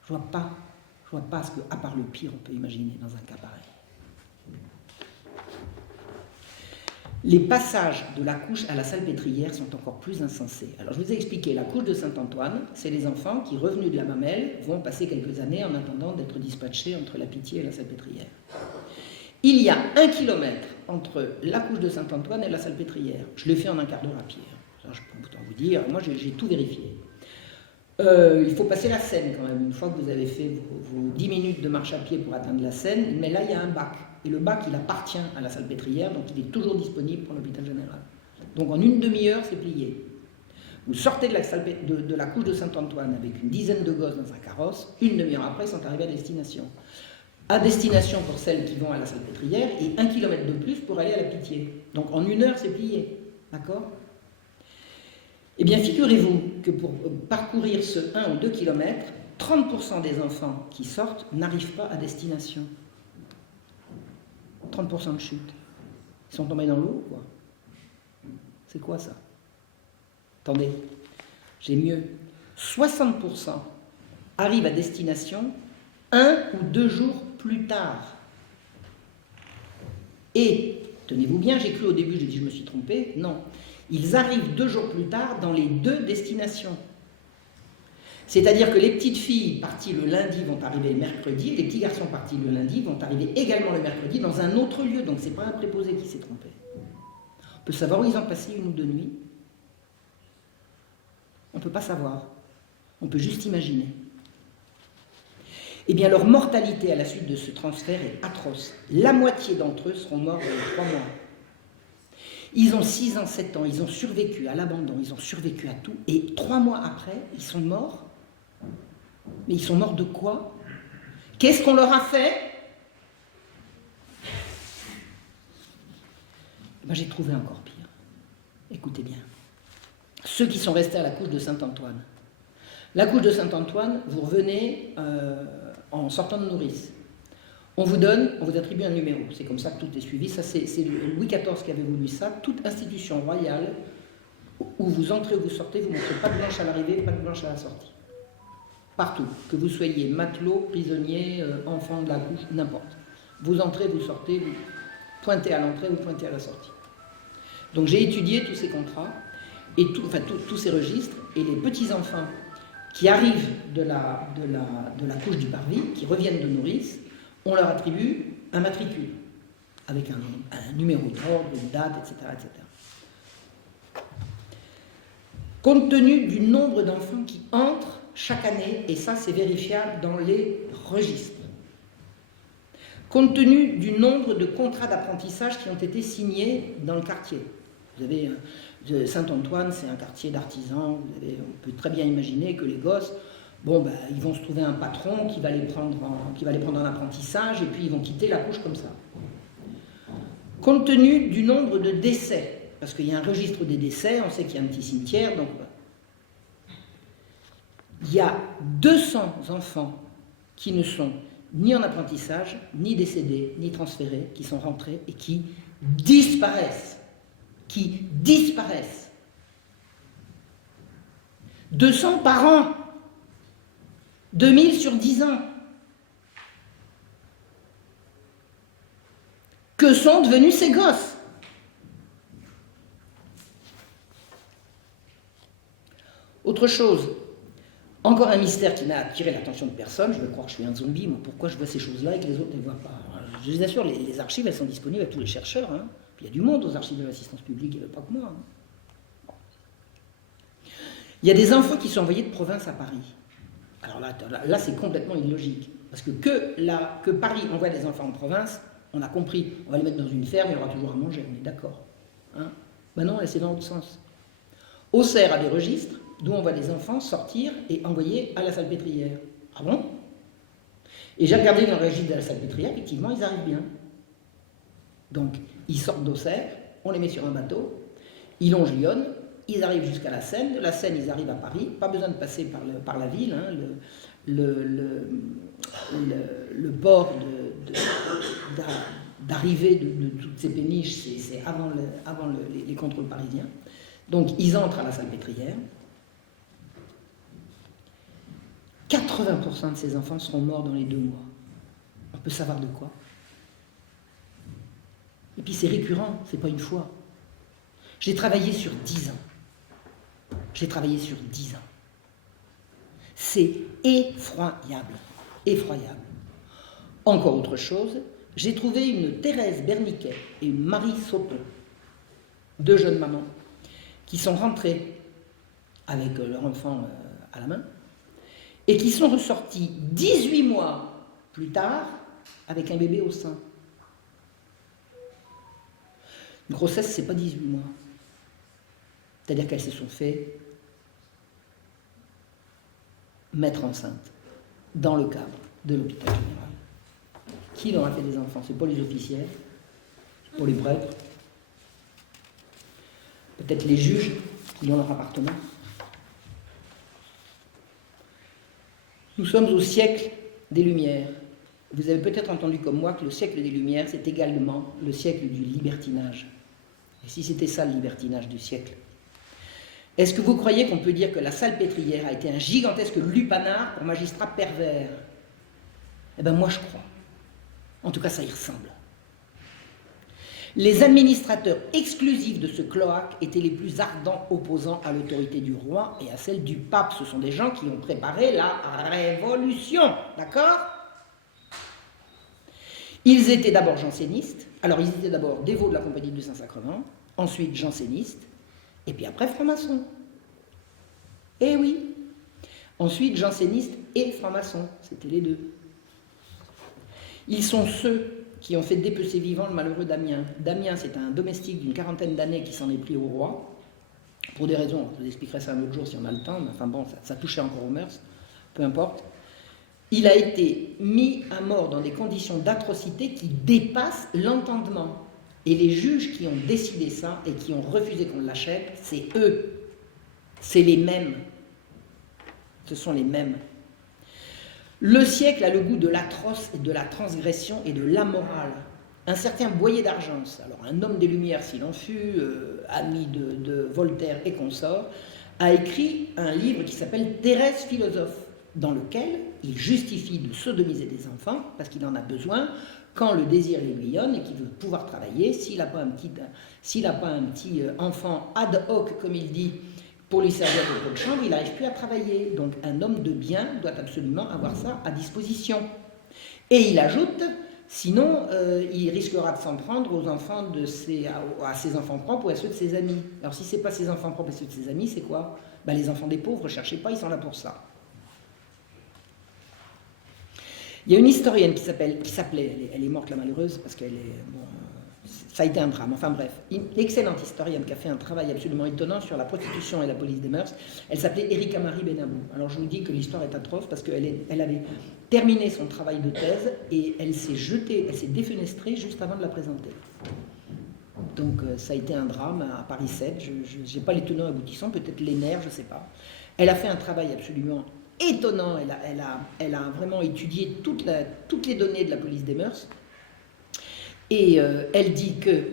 Je ne vois pas ce qu'à part le pire, on peut imaginer dans un cas pareil. Les passages de la couche à la salpêtrière sont encore plus insensés. Alors je vous ai expliqué, la couche de Saint-Antoine, c'est les enfants qui, revenus de la mamelle, vont passer quelques années en attendant d'être dispatchés entre la Pitié et la salpêtrière. Il y a 1 kilomètre entre la couche de Saint-Antoine et la salpêtrière. Je l'ai fait en un quart d'heure à pied. Alors, je peux autant vous dire, moi j'ai tout vérifié. Il faut passer la Seine quand même. Une fois que vous avez fait vos 10 minutes de marche à pied pour atteindre la Seine, mais là il y a un bac. Et le bac il appartient à la Salpêtrière, donc il est toujours disponible pour l'hôpital général. Donc en une demi-heure c'est plié. Vous sortez de la couche de Saint-Antoine avec une dizaine de gosses dans un carrosse, une demi-heure après ils sont arrivés à destination. À destination pour celles qui vont à la Salpêtrière et 1 kilomètre de plus pour aller à la Pitié. Donc en une heure c'est plié. D'accord ? Eh bien, figurez-vous que pour parcourir ce 1 ou 2 kilomètres, 30% des enfants qui sortent n'arrivent pas à destination. 30% de chute. Ils sont tombés dans l'eau, quoi. C'est quoi ça? Attendez, j'ai mieux. 60% arrivent à destination 1 ou 2 jours plus tard. Et, tenez-vous bien, j'ai cru au début, j'ai dit je me suis trompé. Non. Ils arrivent 2 jours plus tard dans les 2 destinations. C'est-à-dire que les petites filles parties le lundi vont arriver le mercredi, et les petits garçons partis le lundi vont arriver également le mercredi dans un autre lieu. Donc ce n'est pas un préposé qui s'est trompé. On peut savoir où ils ont passé 1 ou 2 nuits. On ne peut pas savoir. On peut juste imaginer. Eh bien, leur mortalité à la suite de ce transfert est atroce. La moitié d'entre eux seront morts dans les 3 mois. Ils ont 6 ans, 7 ans, ils ont survécu à l'abandon, ils ont survécu à tout, et 3 mois après, ils sont morts. Mais ils sont morts de quoi? Qu'est-ce qu'on leur a fait? Moi, j'ai trouvé encore pire. Écoutez bien. Ceux qui sont restés à la couche de Saint-Antoine. La couche de Saint-Antoine, vous revenez en sortant de nourrice. On vous attribue un numéro. C'est comme ça que tout est suivi. Ça, c'est Louis XIV qui avait voulu ça. Toute institution royale où vous entrez ou vous sortez, vous ne montrez pas de blanche à l'arrivée, pas de blanche à la sortie. Partout. Que vous soyez matelot, prisonnier, enfant de la couche, n'importe. Vous entrez, vous sortez, vous pointez à l'entrée, vous pointez à la sortie. Donc j'ai étudié tous ces contrats, et tous ces registres, et les petits-enfants qui arrivent de la couche du parvis, qui reviennent de nourrice, on leur attribue un matricule, avec un numéro d'ordre, une date, etc., etc. Compte tenu du nombre d'enfants qui entrent chaque année, et ça c'est vérifiable dans les registres, compte tenu du nombre de contrats d'apprentissage qui ont été signés dans le quartier. Vous avez Saint-Antoine, c'est un quartier d'artisans, on peut très bien imaginer que les gosses, ils vont se trouver un patron qui va les prendre en apprentissage et puis ils vont quitter la couche comme ça. Compte tenu du nombre de décès, parce qu'il y a un registre des décès, on sait qu'il y a un petit cimetière, donc il y a 200 enfants qui ne sont ni en apprentissage, ni décédés, ni transférés, qui sont rentrés et qui disparaissent. 200 par an. 2000 sur 10 ans. Que sont devenus ces gosses? Autre chose, encore un mystère qui n'a attiré l'attention de personne, je vais croire que je suis un zombie, moi pourquoi je vois ces choses-là et que les autres ne les voient pas? Je vous assure, les archives, elles sont disponibles à tous les chercheurs. Hein. Il y a du monde aux archives de l'assistance publique, il n'y avait pas que moi. Hein. Il y a des enfants qui sont envoyés de province à Paris. Alors là c'est complètement illogique. Parce que Paris envoie des enfants en province, on a compris, on va les mettre dans une ferme, il y aura toujours à manger, on est d'accord. Hein? Ben non, c'est dans l'autre sens. Auxerre a des registres d'où on voit des enfants sortir et envoyer à la Salpêtrière. Ah bon? Et j'ai regardé dans le registre de la Salpêtrière, effectivement, ils arrivent bien. Donc, ils sortent d'Auxerre, on les met sur un bateau, ils longent Lyon, ils arrivent jusqu'à la Seine, de la Seine, ils arrivent à Paris, pas besoin de passer par la ville, hein, le port d'arrivée de toutes ces péniches, c'est avant les contrôles parisiens. Donc, ils entrent à la Salpêtrière. 80% de ces enfants seront morts dans les 2 mois. On peut savoir de quoi. Et puis c'est récurrent, c'est pas une fois. J'ai travaillé sur 10 ans. C'est effroyable. Effroyable. Encore autre chose, j'ai trouvé une Thérèse Berniquet et une Marie Sauton, 2 jeunes mamans, qui sont rentrées avec leur enfant à la main, et qui sont ressortis 18 mois plus tard avec un bébé au sein. Une grossesse, c'est pas 18 mois. C'est-à-dire qu'elles se sont fait mettre enceinte dans le cadre de l'hôpital général. Qui leur a fait des enfants? C'est pas les officiers, c'est pas les prêtres, peut-être les juges qui ont leur appartement. Nous sommes au siècle des Lumières. Vous avez peut-être entendu comme moi que le siècle des Lumières, c'est également le siècle du libertinage. Et si c'était ça le libertinage du siècle? Est-ce que vous croyez qu'on peut dire que la Salpêtrière a été un gigantesque lupanar pour magistrats pervers? Eh bien moi je crois. En tout cas ça y ressemble. Les administrateurs exclusifs de ce cloaque étaient les plus ardents opposants à l'autorité du roi et à celle du pape. Ce sont des gens qui ont préparé la révolution, d'accord? Ils étaient d'abord jansénistes, alors ils étaient d'abord dévots de la Compagnie du Saint-Sacrement, ensuite jansénistes, et puis après francs-maçons. Eh oui, ensuite jansénistes et francs-maçons, c'était les deux. Ils sont ceux qui ont fait dépecer vivant le malheureux Damien. Damien, c'est un domestique d'une 40aine d'années qui s'en est pris au roi, pour des raisons, je vous expliquerai ça un autre jour si on a le temps, mais enfin bon, ça touchait encore aux mœurs, peu importe. Il a été mis à mort dans des conditions d'atrocité qui dépassent l'entendement. Et les juges qui ont décidé ça et qui ont refusé qu'on l'achète, c'est eux. C'est les mêmes. Ce sont les mêmes. Le siècle a le goût de l'atroce et de la transgression et de l'amoral. Un certain Boyer d'Argence, alors un homme des Lumières s'il en fut, ami de Voltaire et consorts, a écrit un livre qui s'appelle Thérèse philosophe, dans lequel il justifie de sodomiser des enfants, parce qu'il en a besoin, quand le désir l'aiguillonne et qu'il veut pouvoir travailler, s'il n'a pas un petit enfant ad hoc, comme il dit, pour lui servir de pot de chambre, il n'arrive plus à travailler. Donc un homme de bien doit absolument avoir ça à disposition. Et il ajoute, sinon il risquera de s'en prendre aux enfants à ses enfants propres ou à ceux de ses amis. Alors si ce n'est pas ses enfants propres et ceux de ses amis, c'est quoi? Ben, les enfants des pauvres, ne cherchez pas, ils sont là pour ça. Il y a une historienne qui s'appelait, elle est morte la malheureuse, parce qu'elle est... Bon, ça a été un drame, enfin bref, une excellente historienne qui a fait un travail absolument étonnant sur la prostitution et la police des mœurs. Elle s'appelait Erika Marie Benamou. Alors je vous dis que l'histoire est atroce parce qu'elle avait terminé son travail de thèse et elle s'est défenestrée juste avant de la présenter. Donc ça a été un drame à Paris 7, je n'ai pas les tenants aboutissants, peut-être les nerfs, je ne sais pas. Elle a fait un travail absolument étonnant, elle a vraiment étudié toutes les données de la police des mœurs. Et elle dit que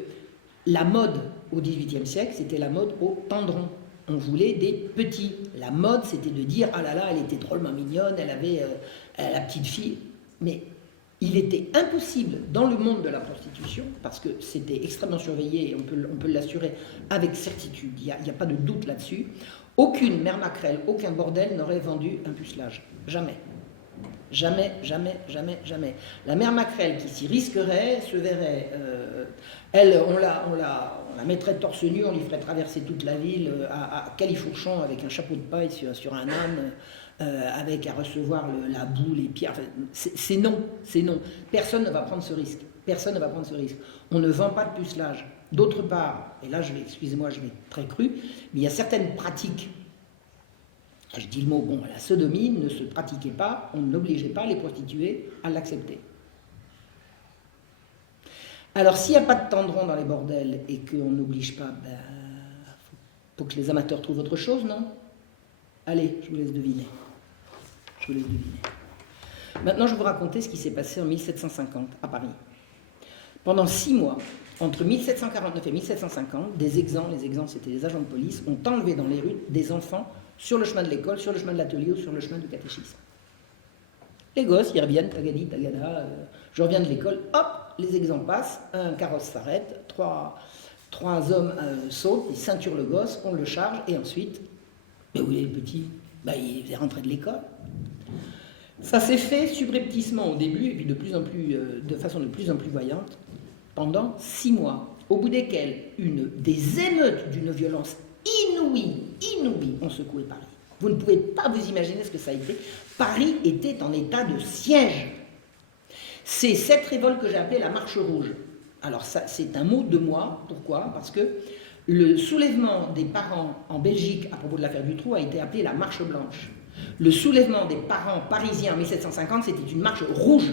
la mode au XVIIIe siècle, c'était la mode au tendron. On voulait des petits. La mode, c'était de dire « Ah là là, elle était drôlement mignonne, elle avait la petite fille ». Mais il était impossible dans le monde de la prostitution, parce que c'était extrêmement surveillé et on peut l'assurer avec certitude, il n'y a pas de doute là-dessus, aucune mère maquerelle, aucun bordel n'aurait vendu un pucelage. Jamais. Jamais, jamais, jamais, jamais. La mère maquerelle qui s'y risquerait se verrait, on la mettrait torse nu, on lui ferait traverser toute la ville à califourchon avec un chapeau de paille sur un âne, avec à recevoir la boue, les pierres. Enfin, c'est non. Personne ne va prendre ce risque. Personne ne va prendre ce risque. On ne vend pas de pucelage. D'autre part, et là excusez-moi, je vais être très cru, mais il y a certaines pratiques. Je dis le mot, bon, la sodomie ne se pratiquait pas, on n'obligeait pas les prostituées à l'accepter. Alors, s'il n'y a pas de tendron dans les bordels et qu'on n'oblige pas, faut que les amateurs trouvent autre chose, non? Allez, je vous laisse deviner. Maintenant, je vais vous raconter ce qui s'est passé en 1750 à Paris. Pendant 6 mois, entre 1749 et 1750, les exempts, c'était des agents de police, ont enlevé dans les rues des enfants sur le chemin de l'école, sur le chemin de l'atelier ou sur le chemin du catéchisme. Les gosses, ils reviennent, tagadi, tagada, je reviens de l'école, hop, les exempts passent, un carrosse s'arrête, trois hommes sautent, ils ceinturent le gosse, on le charge, et ensuite, mais où est le petit? Il est rentré de l'école. Ça s'est fait subrepticement au début, et puis de façon de plus en plus voyante, pendant 6 mois, au bout desquels des émeutes d'une violence inouïe ont secoué Paris. Vous ne pouvez pas vous imaginer ce que ça a été. Paris était en état de siège. C'est cette révolte que j'ai appelée la Marche rouge. Alors ça, c'est un mot de moi. Pourquoi? Parce que le soulèvement des parents en Belgique à propos de l'affaire Dutroux a été appelé la Marche blanche. Le soulèvement des parents parisiens en 1750, c'était une marche rouge,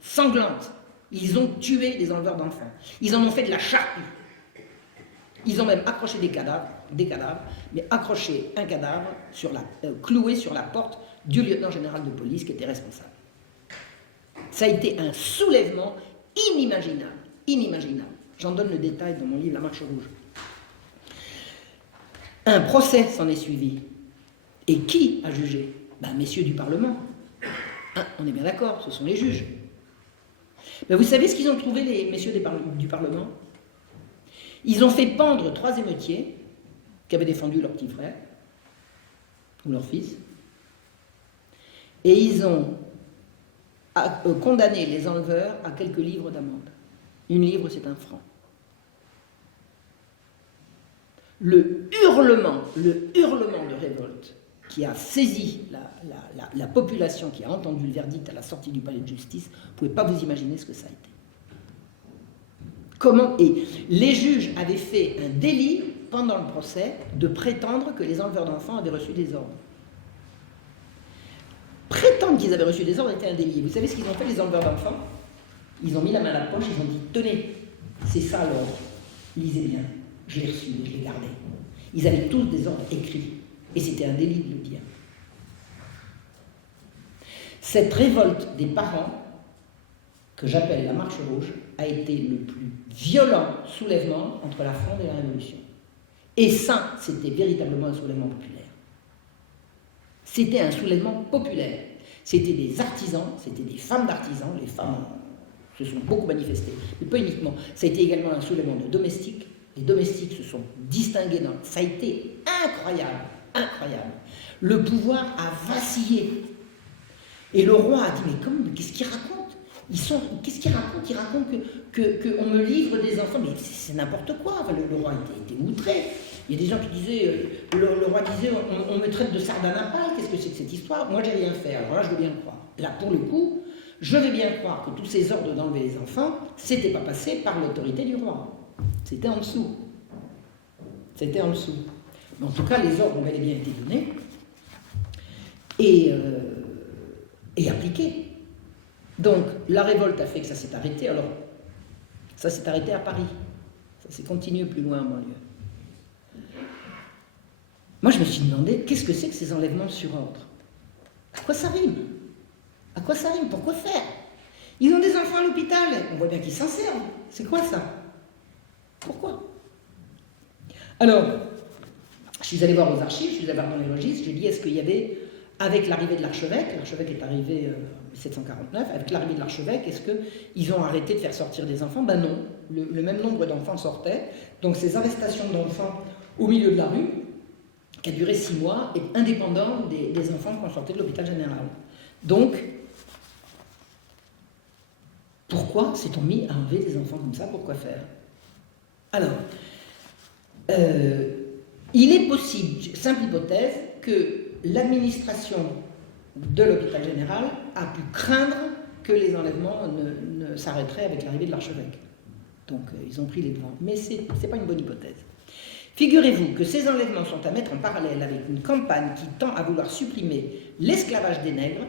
sanglante. Ils ont tué des enleveurs d'enfants. Ils en ont fait de la charpie. Ils ont même accroché des cadavres, mais accroché un cadavre, cloué sur la porte du lieutenant général de police qui était responsable. Ça a été un soulèvement inimaginable, inimaginable. J'en donne le détail dans mon livre La Marche rouge. Un procès s'en est suivi. Et qui a jugé? Messieurs du Parlement. On est bien d'accord, ce sont les juges. Vous savez ce qu'ils ont trouvé, les messieurs du Parlement? Ils ont fait pendre 3 émeutiers qui avaient défendu leur petit frère ou leur fils. Et ils ont condamné les enleveurs à quelques livres d'amende. 1 livre, c'est 1 franc. Le hurlement de révolte qui a saisi la population, qui a entendu le verdict à la sortie du palais de justice, vous ne pouvez pas vous imaginer ce que ça a été. Et les juges avaient fait un délit pendant le procès de prétendre que les enleveurs d'enfants avaient reçu des ordres. Prétendre qu'ils avaient reçu des ordres était un délit. Vous savez ce qu'ils ont fait, les enleveurs d'enfants? Ils ont mis la main à la poche, ils ont dit « Tenez, c'est ça l'ordre, lisez bien, je l'ai reçu, je l'ai gardé. » Ils avaient tous des ordres écrits, et c'était un délit de le dire. Cette révolte des parents, que j'appelle la Marche rouge, a été le plus violent soulèvement entre la Fronde et la Révolution. Et ça, c'était véritablement un soulèvement populaire. C'était un soulèvement populaire. C'était des artisans, c'était des femmes d'artisans, les femmes se sont beaucoup manifestées, mais pas uniquement. Ça a été également un soulèvement de domestiques. Les domestiques se sont distingués dans... Ça a été incroyable, incroyable. Le pouvoir a vacillé. Et le roi a dit, mais qu'est-ce qu'il raconte? Qu'est-ce qu'il raconte? Il raconte qu'on me livre des enfants, mais c'est n'importe quoi. Enfin, le roi était outré. Il y a des gens qui disaient, le roi disait, on me traite de sardanapale, qu'est-ce que c'est que cette histoire? Moi, j'ai rien fait, alors là, je veux bien le croire. Là, pour le coup, je vais bien croire que tous ces ordres d'enlever les enfants, c'était pas passé par l'autorité du roi. C'était en dessous. C'était en dessous. Mais en tout cas, les ordres ont bel et bien été donnés et appliqués. Donc, la révolte a fait que ça s'est arrêté. Alors, ça s'est arrêté à Paris. Ça s'est continué plus loin en banlieue. Moi, je me suis demandé, qu'est-ce que c'est que ces enlèvements sur ordre? À quoi ça rime? À quoi ça rime? Pourquoi faire? Ils ont des enfants à l'hôpital. On voit bien qu'ils s'en servent. C'est quoi ça? Pourquoi? Alors, je suis allé voir aux archives, je suis allé voir dans les registres, j'ai dit, est-ce qu'il y avait, avec l'arrivée de l'archevêque est arrivé en 1749, avec l'arrivée de l'archevêque, est-ce qu'ils ont arrêté de faire sortir des enfants? Ben non, le même nombre d'enfants sortaient, donc ces arrestations d'enfants au milieu de la rue, qui a duré 6 mois, est indépendant des enfants qui ont sorti de l'hôpital général. Donc, pourquoi s'est-on mis à enlever des enfants comme ça? Pourquoi faire? Alors, il est possible, simple hypothèse, que l'administration de l'hôpital général a pu craindre que les enlèvements ne s'arrêteraient avec l'arrivée de l'archevêque. Donc, ils ont pris les devants. Mais ce n'est pas une bonne hypothèse. Figurez-vous que ces enlèvements sont à mettre en parallèle avec une campagne qui tend à vouloir supprimer l'esclavage des nègres.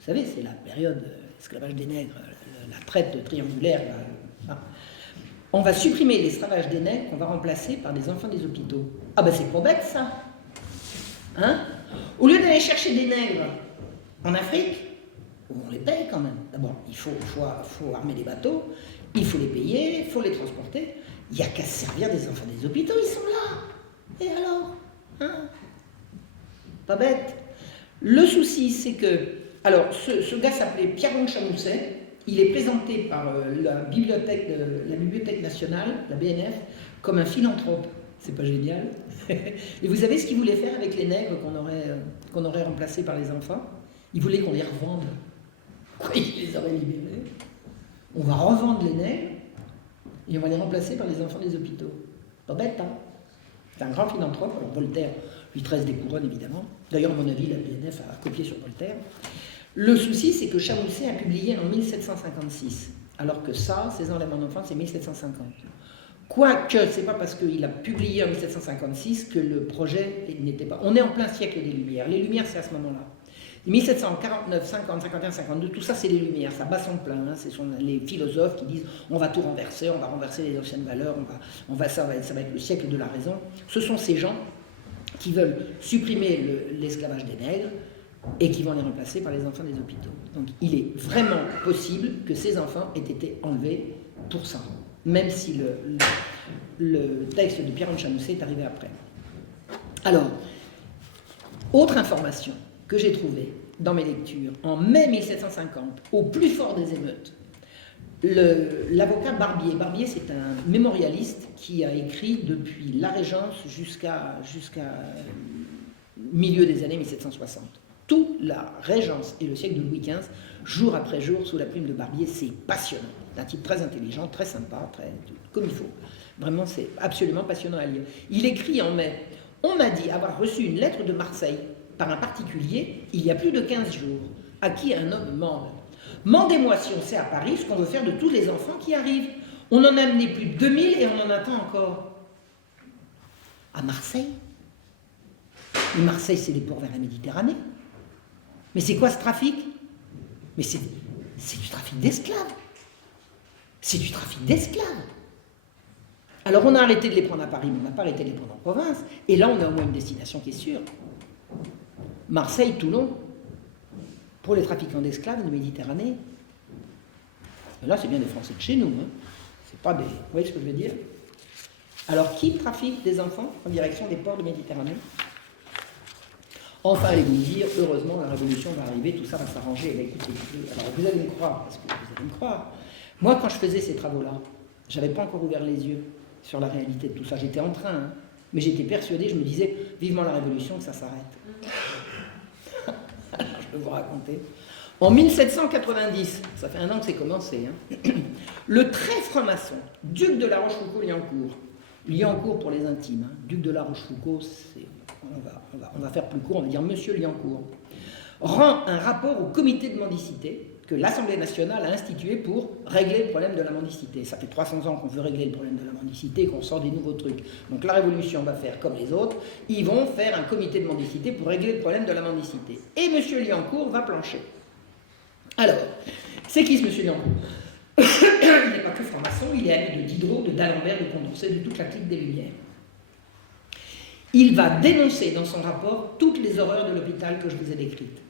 Vous savez, c'est la période esclavage des nègres, la traite triangulaire. On va supprimer l'esclavage des nègres qu'on va remplacer par des enfants des hôpitaux. Ah ben c'est pas bête ça. Hein? Au lieu d'aller chercher des nègres en Afrique, on les paye quand même. D'abord, il faut armer des bateaux, il faut les payer, il faut les transporter. Il n'y a qu'à se servir des enfants des hôpitaux, ils sont là. Et alors? Hein? Pas bête. Le souci, c'est que... Alors, ce gars s'appelait Pierron Chamousset. Il est présenté par la Bibliothèque nationale, la BNF, comme un philanthrope. C'est pas génial? Et vous savez ce qu'il voulait faire avec les nègres qu'on aurait remplacés par les enfants? Il voulait qu'on les revende. Quoi, il les aurait libérés? On va revendre les nègres et on va les remplacer par les enfants des hôpitaux. Pas bête, hein? C'est un grand philanthrope. Alors Voltaire lui tresse des couronnes, évidemment. D'ailleurs, à mon avis, la BNF a copié sur Voltaire. Le souci, c'est que Chamousset a publié en 1756, alors que ça, Ces enlèvements d'enfants, c'est 1750. Quoique, c'est pas parce qu'il a publié en 1756 que le projet n'était pas... On est en plein siècle des Lumières. Les Lumières, c'est à ce moment-là. 1749, 50, 51, 52, tout ça, c'est les Lumières, ça bat son plein. Hein. Ce sont les philosophes qui disent on va tout renverser, on va renverser les anciennes valeurs, ça va être le siècle de la raison. Ce sont ces gens qui veulent supprimer l'esclavage des nègres et qui vont les remplacer par les enfants des hôpitaux. Donc il est vraiment possible que ces enfants aient été enlevés pour ça, même si le texte de Pierre-Anne Chamousset est arrivé après. Alors, autre information que j'ai trouvée dans mes lectures, en mai 1750, au plus fort des émeutes, l'avocat Barbier. Barbier, c'est un mémorialiste qui a écrit depuis la Régence jusqu'à milieu des années 1760. Toute la Régence et le siècle de Louis XV, jour après jour, sous la plume de Barbier, c'est passionnant. C'est un type très intelligent, très sympa, comme il faut. Vraiment, c'est absolument passionnant à lire. Il écrit en mai « On m'a dit avoir reçu une lettre de Marseille par un particulier il y a plus de 15 jours, à qui un homme mande. Mandez-moi si on sait à Paris ce qu'on veut faire de tous les enfants qui arrivent. On en a amené plus de 2000 et on en attend encore. » À Marseille? Mais Marseille, c'est les ports vers la Méditerranée. Mais c'est quoi ce trafic? Mais c'est du trafic d'esclaves. C'est du trafic d'esclaves. Alors on a arrêté de les prendre à Paris, mais on n'a pas arrêté de les prendre en province. Et là, on a au moins une destination qui est sûre. Marseille, Toulon, pour les trafiquants d'esclaves de Méditerranée. Et là, c'est bien des Français de chez nous. Hein. C'est pas des... Vous voyez ce que je veux dire? Alors, qui trafique des enfants en direction des ports de Méditerranée? Enfin, allez vous dire, heureusement, la révolution va arriver, tout ça va s'arranger. Alors, vous allez me croire, parce que vous allez me croire. Moi, quand je faisais ces travaux-là, je n'avais pas encore ouvert les yeux sur la réalité de tout ça. J'étais en train, hein, mais j'étais persuadé, je me disais, vivement la révolution, que ça s'arrête. Alors, je peux vous raconter. En 1790, ça fait un an que c'est commencé, hein, le très franc-maçon, duc de la Rochefoucauld-Liancourt, Liancourt pour les intimes, hein, duc de la Rochefoucauld, on va faire plus court, on va dire Monsieur Liancourt, rend un rapport au comité de mendicité que l'Assemblée nationale a institué pour régler le problème de la mendicité. Ça fait 300 ans qu'on veut régler le problème de la mendicité et qu'on sort des nouveaux trucs. Donc la Révolution va faire comme les autres, ils vont faire un comité de mendicité pour régler le problème de la mendicité. Et M. Liancourt va plancher. Alors, c'est qui ce M. Liancourt? Il n'est pas que franc-maçon, il est ami de Diderot, de d'Alembert, de Condorcet, de toute la clique des Lumières. Il va dénoncer dans son rapport toutes les horreurs de l'hôpital que je vous ai décrites.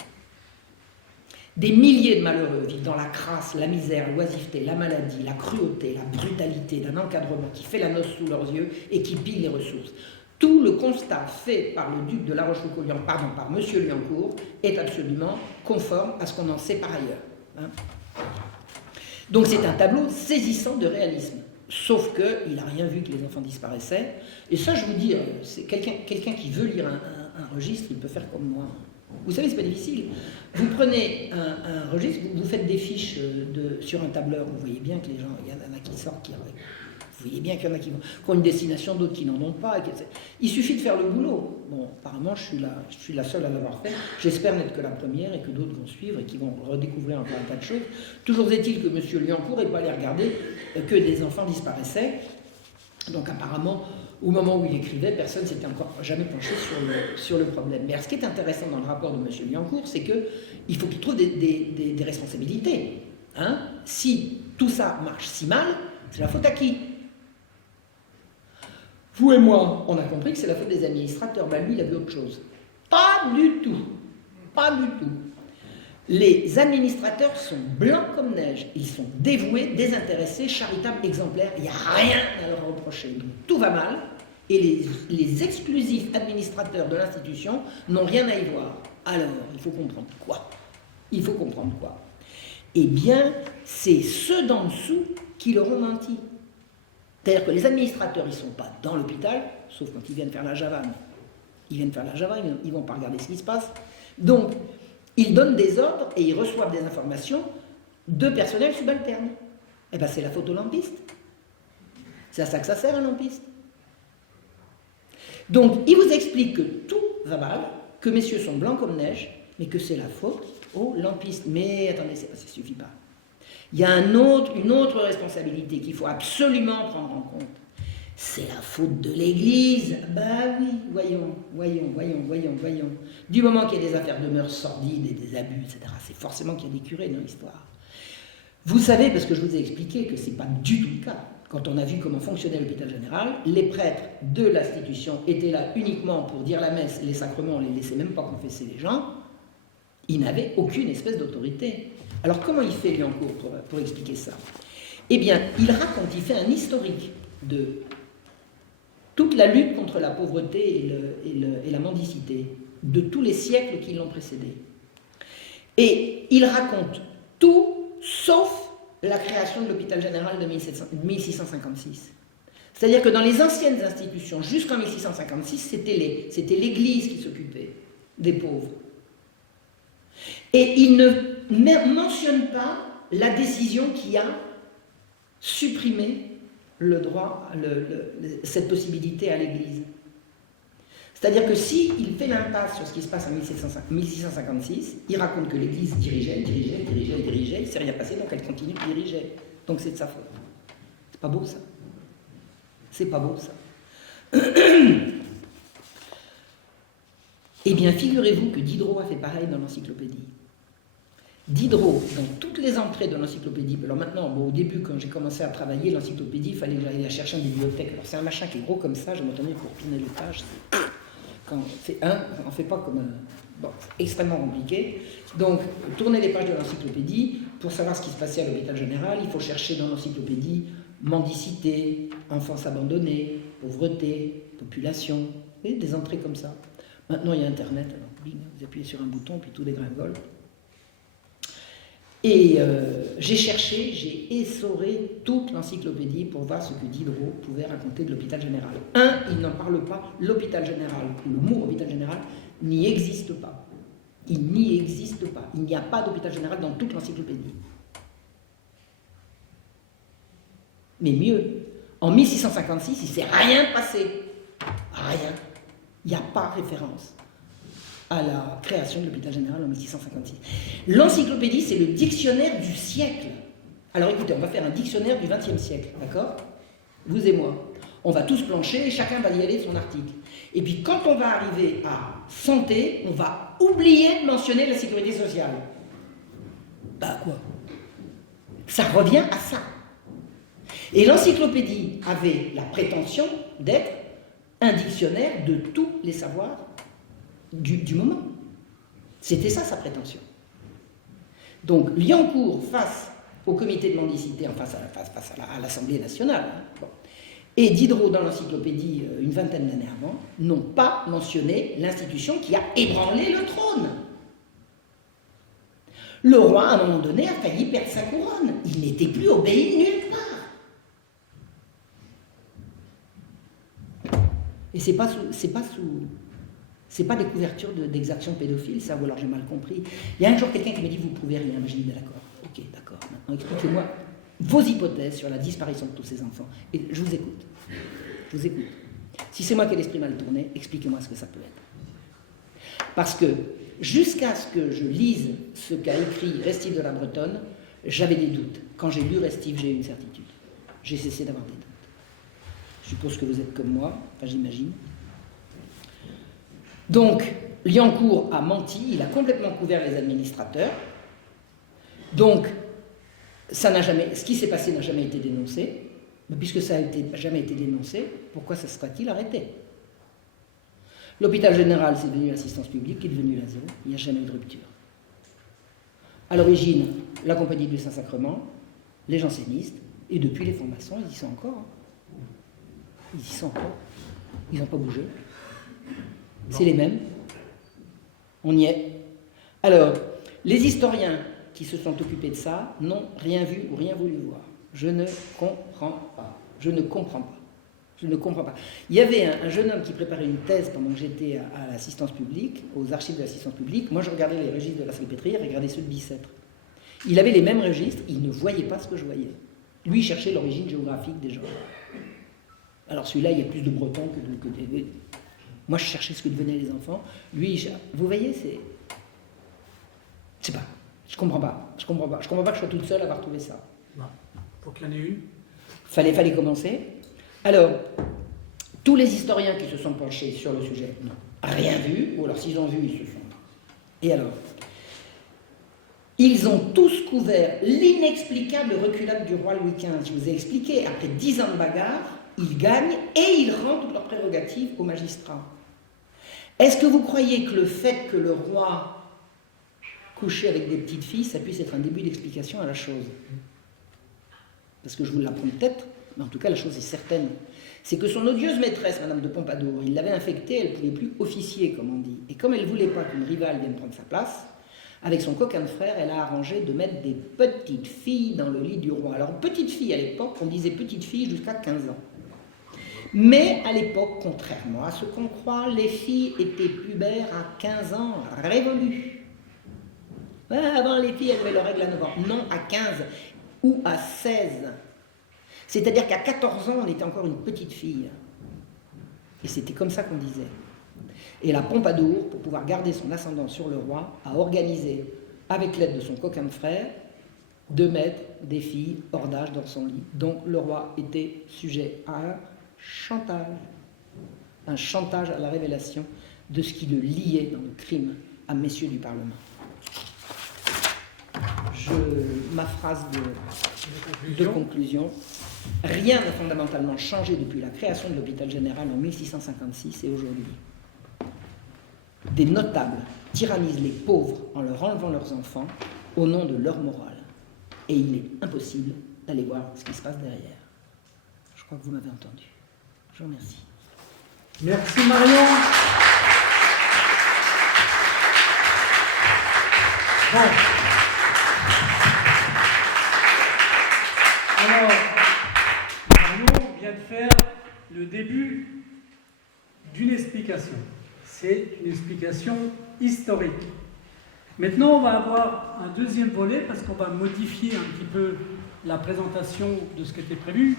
Des milliers de malheureux vivent dans la crasse, la misère, l'oisiveté, la maladie, la cruauté, la brutalité d'un encadrement qui fait la noce sous leurs yeux et qui pille les ressources. Tout le constat fait par le duc de la Rochefoucauld, par M. Liancourt, est absolument conforme à ce qu'on en sait par ailleurs. Hein. Donc c'est un tableau saisissant de réalisme. Sauf qu'il n'a rien vu que les enfants disparaissaient. Et ça, je vous dis, c'est quelqu'un qui veut lire un registre, il peut faire comme moi. Vous savez, c'est pas difficile. Vous prenez un registre, vous faites des fiches sur un tableur, vous voyez bien que les gens, il y en a qui sortent, vous voyez bien qu'il y en a qui ont une destination, d'autres qui n'en ont pas. Il suffit de faire le boulot. Bon, apparemment, je suis la seule à l'avoir fait. J'espère n'être que la première et que d'autres vont suivre et qui vont redécouvrir encore un tas de choses. Toujours est-il que M. Liancourt n'est pas allé regarder que des enfants disparaissaient. Donc apparemment, au moment où il écrivait, personne ne s'était encore jamais penché sur le problème. Mais alors, ce qui est intéressant dans le rapport de M. Liancourt, c'est qu'il faut qu'il trouve des responsabilités. Hein. Si tout ça marche si mal, c'est la faute à qui? Vous et moi, on a compris que c'est la faute des administrateurs. Ben lui, il a vu autre chose. Pas du tout. Pas du tout. Les administrateurs sont blancs comme neige. Ils sont dévoués, désintéressés, charitables, exemplaires. Il n'y a rien à leur reprocher. Donc, tout va mal. Et les exclusifs administrateurs de l'institution n'ont rien à y voir. Alors, il faut comprendre quoi? Il faut comprendre quoi? Eh bien, c'est ceux d'en dessous qui leur ont menti. C'est-à-dire que les administrateurs, ils ne sont pas dans l'hôpital, sauf quand ils viennent faire la Java. Ils viennent faire la Java, ils ne vont pas regarder ce qui se passe. Donc, ils donnent des ordres et ils reçoivent des informations de personnel subalterne. Eh bien, c'est la faute au lampiste. C'est à ça que ça sert, un lampiste. Donc, il vous explique que tout va mal, que messieurs sont blancs comme neige, mais que c'est la faute aux lampistes. Mais attendez, ça ne suffit pas. Il y a une autre responsabilité qu'il faut absolument prendre en compte. C'est la faute de l'Église. Bah oui, voyons. Du moment qu'il y a des affaires de mœurs sordides et des abus, etc., c'est forcément qu'il y a des curés dans l'histoire. Vous savez, parce que je vous ai expliqué que ce n'est pas du tout le cas. Quand on a vu comment fonctionnait l'hôpital général, les prêtres de l'institution étaient là uniquement pour dire la messe, les sacrements, on ne les laissait même pas confesser les gens. Ils n'avaient aucune espèce d'autorité. Alors comment il fait Liancourt pour expliquer ça? Eh bien, il raconte, il fait un historique de toute la lutte contre la pauvreté et la mendicité, de tous les siècles qui l'ont précédé. Et il raconte tout sauf la création de l'hôpital général de 1656. C'est-à-dire que dans les anciennes institutions, jusqu'en 1656, c'était l'Église qui s'occupait des pauvres. Et il ne mentionne pas la décision qui a supprimé le droit, cette possibilité à l'Église. C'est-à-dire que s'il fait l'impasse sur ce qui se passe en 1656, il raconte que l'Église dirigeait, il ne s'est rien passé, donc elle continue de diriger. Donc c'est de sa faute. C'est pas beau ça. C'est pas beau ça. Eh bien, figurez-vous que Diderot a fait pareil dans l'encyclopédie. Diderot, dans toutes les entrées de l'encyclopédie, alors maintenant, au début, quand j'ai commencé à travailler, l'encyclopédie, il fallait que j'aille la chercher en bibliothèque. Alors c'est un machin qui est gros comme ça, je m'attendais pour tourner les pages. Quand c'est on ne fait pas comme un... Bon, c'est extrêmement compliqué. Donc, tourner les pages de l'encyclopédie, pour savoir ce qui se passait à l'hôpital général, il faut chercher dans l'encyclopédie mendicité, enfance abandonnée, pauvreté, population, et des entrées comme ça. Maintenant, il y a Internet, alors bing, vous appuyez sur un bouton, puis tout dégringole. Et j'ai cherché, j'ai essoré toute l'encyclopédie pour voir ce que Diderot pouvait raconter de l'hôpital général. Il n'en parle pas, l'hôpital général, le mot hôpital général n'y existe pas. Il n'y existe pas. Il n'y a pas d'hôpital général dans toute l'encyclopédie. Mais mieux, en 1656, il ne s'est rien passé. Rien. Il n'y a pas référence à la création de l'hôpital général en 1656. L'encyclopédie, c'est le dictionnaire du siècle. Alors écoutez, on va faire un dictionnaire du XXe siècle, d'accord? Vous et moi. On va tous plancher et chacun va y aller de son article. Et puis quand on va arriver à santé, on va oublier de mentionner la sécurité sociale. Bah quoi? Ça revient à ça. Et l'encyclopédie avait la prétention d'être un dictionnaire de tous les savoirs du moment. C'était ça sa prétention. Donc Liancourt face au comité de mendicité, face à l'Assemblée nationale, bon, et Diderot dans l'encyclopédie une vingtaine d'années avant, n'ont pas mentionné l'institution qui a ébranlé le trône. Le roi, à un moment donné, a failli perdre sa couronne. Il n'était plus obéi nulle part. Et c'est pas des couvertures d'exactions pédophiles, ça, ou alors j'ai mal compris. Il y a un jour quelqu'un qui me dit, vous ne prouvez rien. Mais je dis, d'accord, ok, d'accord. Maintenant, expliquez-moi vos hypothèses sur la disparition de tous ces enfants. Et je vous écoute. Je vous écoute. Si c'est moi qui ai l'esprit mal tourné, expliquez-moi ce que ça peut être. Parce que, jusqu'à ce que je lise ce qu'a écrit Restif de la Bretonne, j'avais des doutes. Quand j'ai lu Restif, j'ai eu une certitude. J'ai cessé d'avoir des doutes. Je suppose que vous êtes comme moi, enfin j'imagine. Donc, Liancourt a menti, il a complètement couvert les administrateurs. Donc, ce qui s'est passé n'a jamais été dénoncé. Mais puisque ça n'a jamais été dénoncé, pourquoi ça serait-il arrêté? L'hôpital général, c'est devenu l'assistance publique, qui est devenu la zéro. Il n'y a jamais eu de rupture. À l'origine, la Compagnie du Saint-Sacrement, les jansénistes, et depuis les francs-maçons, ils y sont encore. Ils y sont encore. Ils n'ont pas bougé. C'est les mêmes. On y est. Alors, les historiens qui se sont occupés de ça n'ont rien vu ou rien voulu voir. Je ne comprends pas. Je ne comprends pas. Je ne comprends pas. Il y avait un jeune homme qui préparait une thèse pendant que j'étais à l'assistance publique, aux archives de l'assistance publique. Moi, je regardais les registres de la Salpêtrière et regardais ceux de Bicêtre. Il avait les mêmes registres, il ne voyait pas ce que je voyais. Lui, il cherchait l'origine géographique des gens. Alors celui-là, il y a plus de Bretons que de... Moi, je cherchais ce que devenaient les enfants. Lui, vous voyez, c'est... Je sais pas. Je comprends pas. Je comprends pas que je sois toute seule à avoir trouvé ça. Non. Faut qu'il y en ait une. Fallait commencer. Alors, tous les historiens qui se sont penchés sur le sujet n'ont rien vu, ou alors s'ils ont vu, ils se sont... Et alors, ils ont tous couvert l'inexplicable reculade du roi Louis XV. Je vous ai expliqué, après 10 ans de bagarre, ils gagnent et ils rendent toutes leurs prérogatives aux magistrats. Est-ce que vous croyez que le fait que le roi couchait avec des petites filles, ça puisse être un début d'explication à la chose? Parce que je vous l'apprends peut-être, mais en tout cas la chose est certaine. C'est que son odieuse maîtresse, Madame de Pompadour, il l'avait infectée, elle ne pouvait plus officier, comme on dit. Et comme elle ne voulait pas qu'une rivale vienne prendre sa place, avec son coquin de frère, elle a arrangé de mettre des petites filles dans le lit du roi. Alors, petites filles, à l'époque, on disait petites filles jusqu'à 15 ans. Mais à l'époque, contrairement à ce qu'on croit, les filles étaient pubères à 15 ans révolus. Ouais, avant, les filles, elles avaient leurs règles à 9 ans. Non, à 15 ou à 16. C'est-à-dire qu'à 14 ans, on était encore une petite fille. Et c'était comme ça qu'on disait. Et la Pompadour, pour pouvoir garder son ascendant sur le roi, a organisé, avec l'aide de son coquin de frère, de mettre des filles hors d'âge dans son lit. Donc le roi était sujet à un chantage à la révélation de ce qui le liait dans le crime à messieurs du Parlement. Ma phrase de conclusion. Rien n'a fondamentalement changé depuis la création de l'hôpital général en 1656 et aujourd'hui. Des notables tyrannisent les pauvres en leur enlevant leurs enfants au nom de leur morale. Et il est impossible d'aller voir ce qui se passe derrière. Je crois que vous m'avez entendu. Je vous remercie. Merci Marion. Bon. Alors, Marion vient de faire le début d'une explication. C'est une explication historique. Maintenant, on va avoir un deuxième volet parce qu'on va modifier un petit peu la présentation de ce qui était prévu.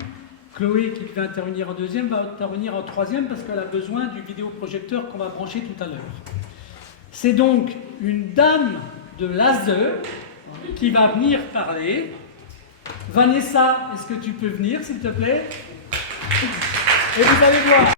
Chloé, qui devait intervenir en deuxième, va intervenir en troisième parce qu'elle a besoin du vidéoprojecteur qu'on va brancher tout à l'heure. C'est donc une dame de l'ASE qui va venir parler. Vanessa, est-ce que tu peux venir, s'il te plaît? Et vous allez voir.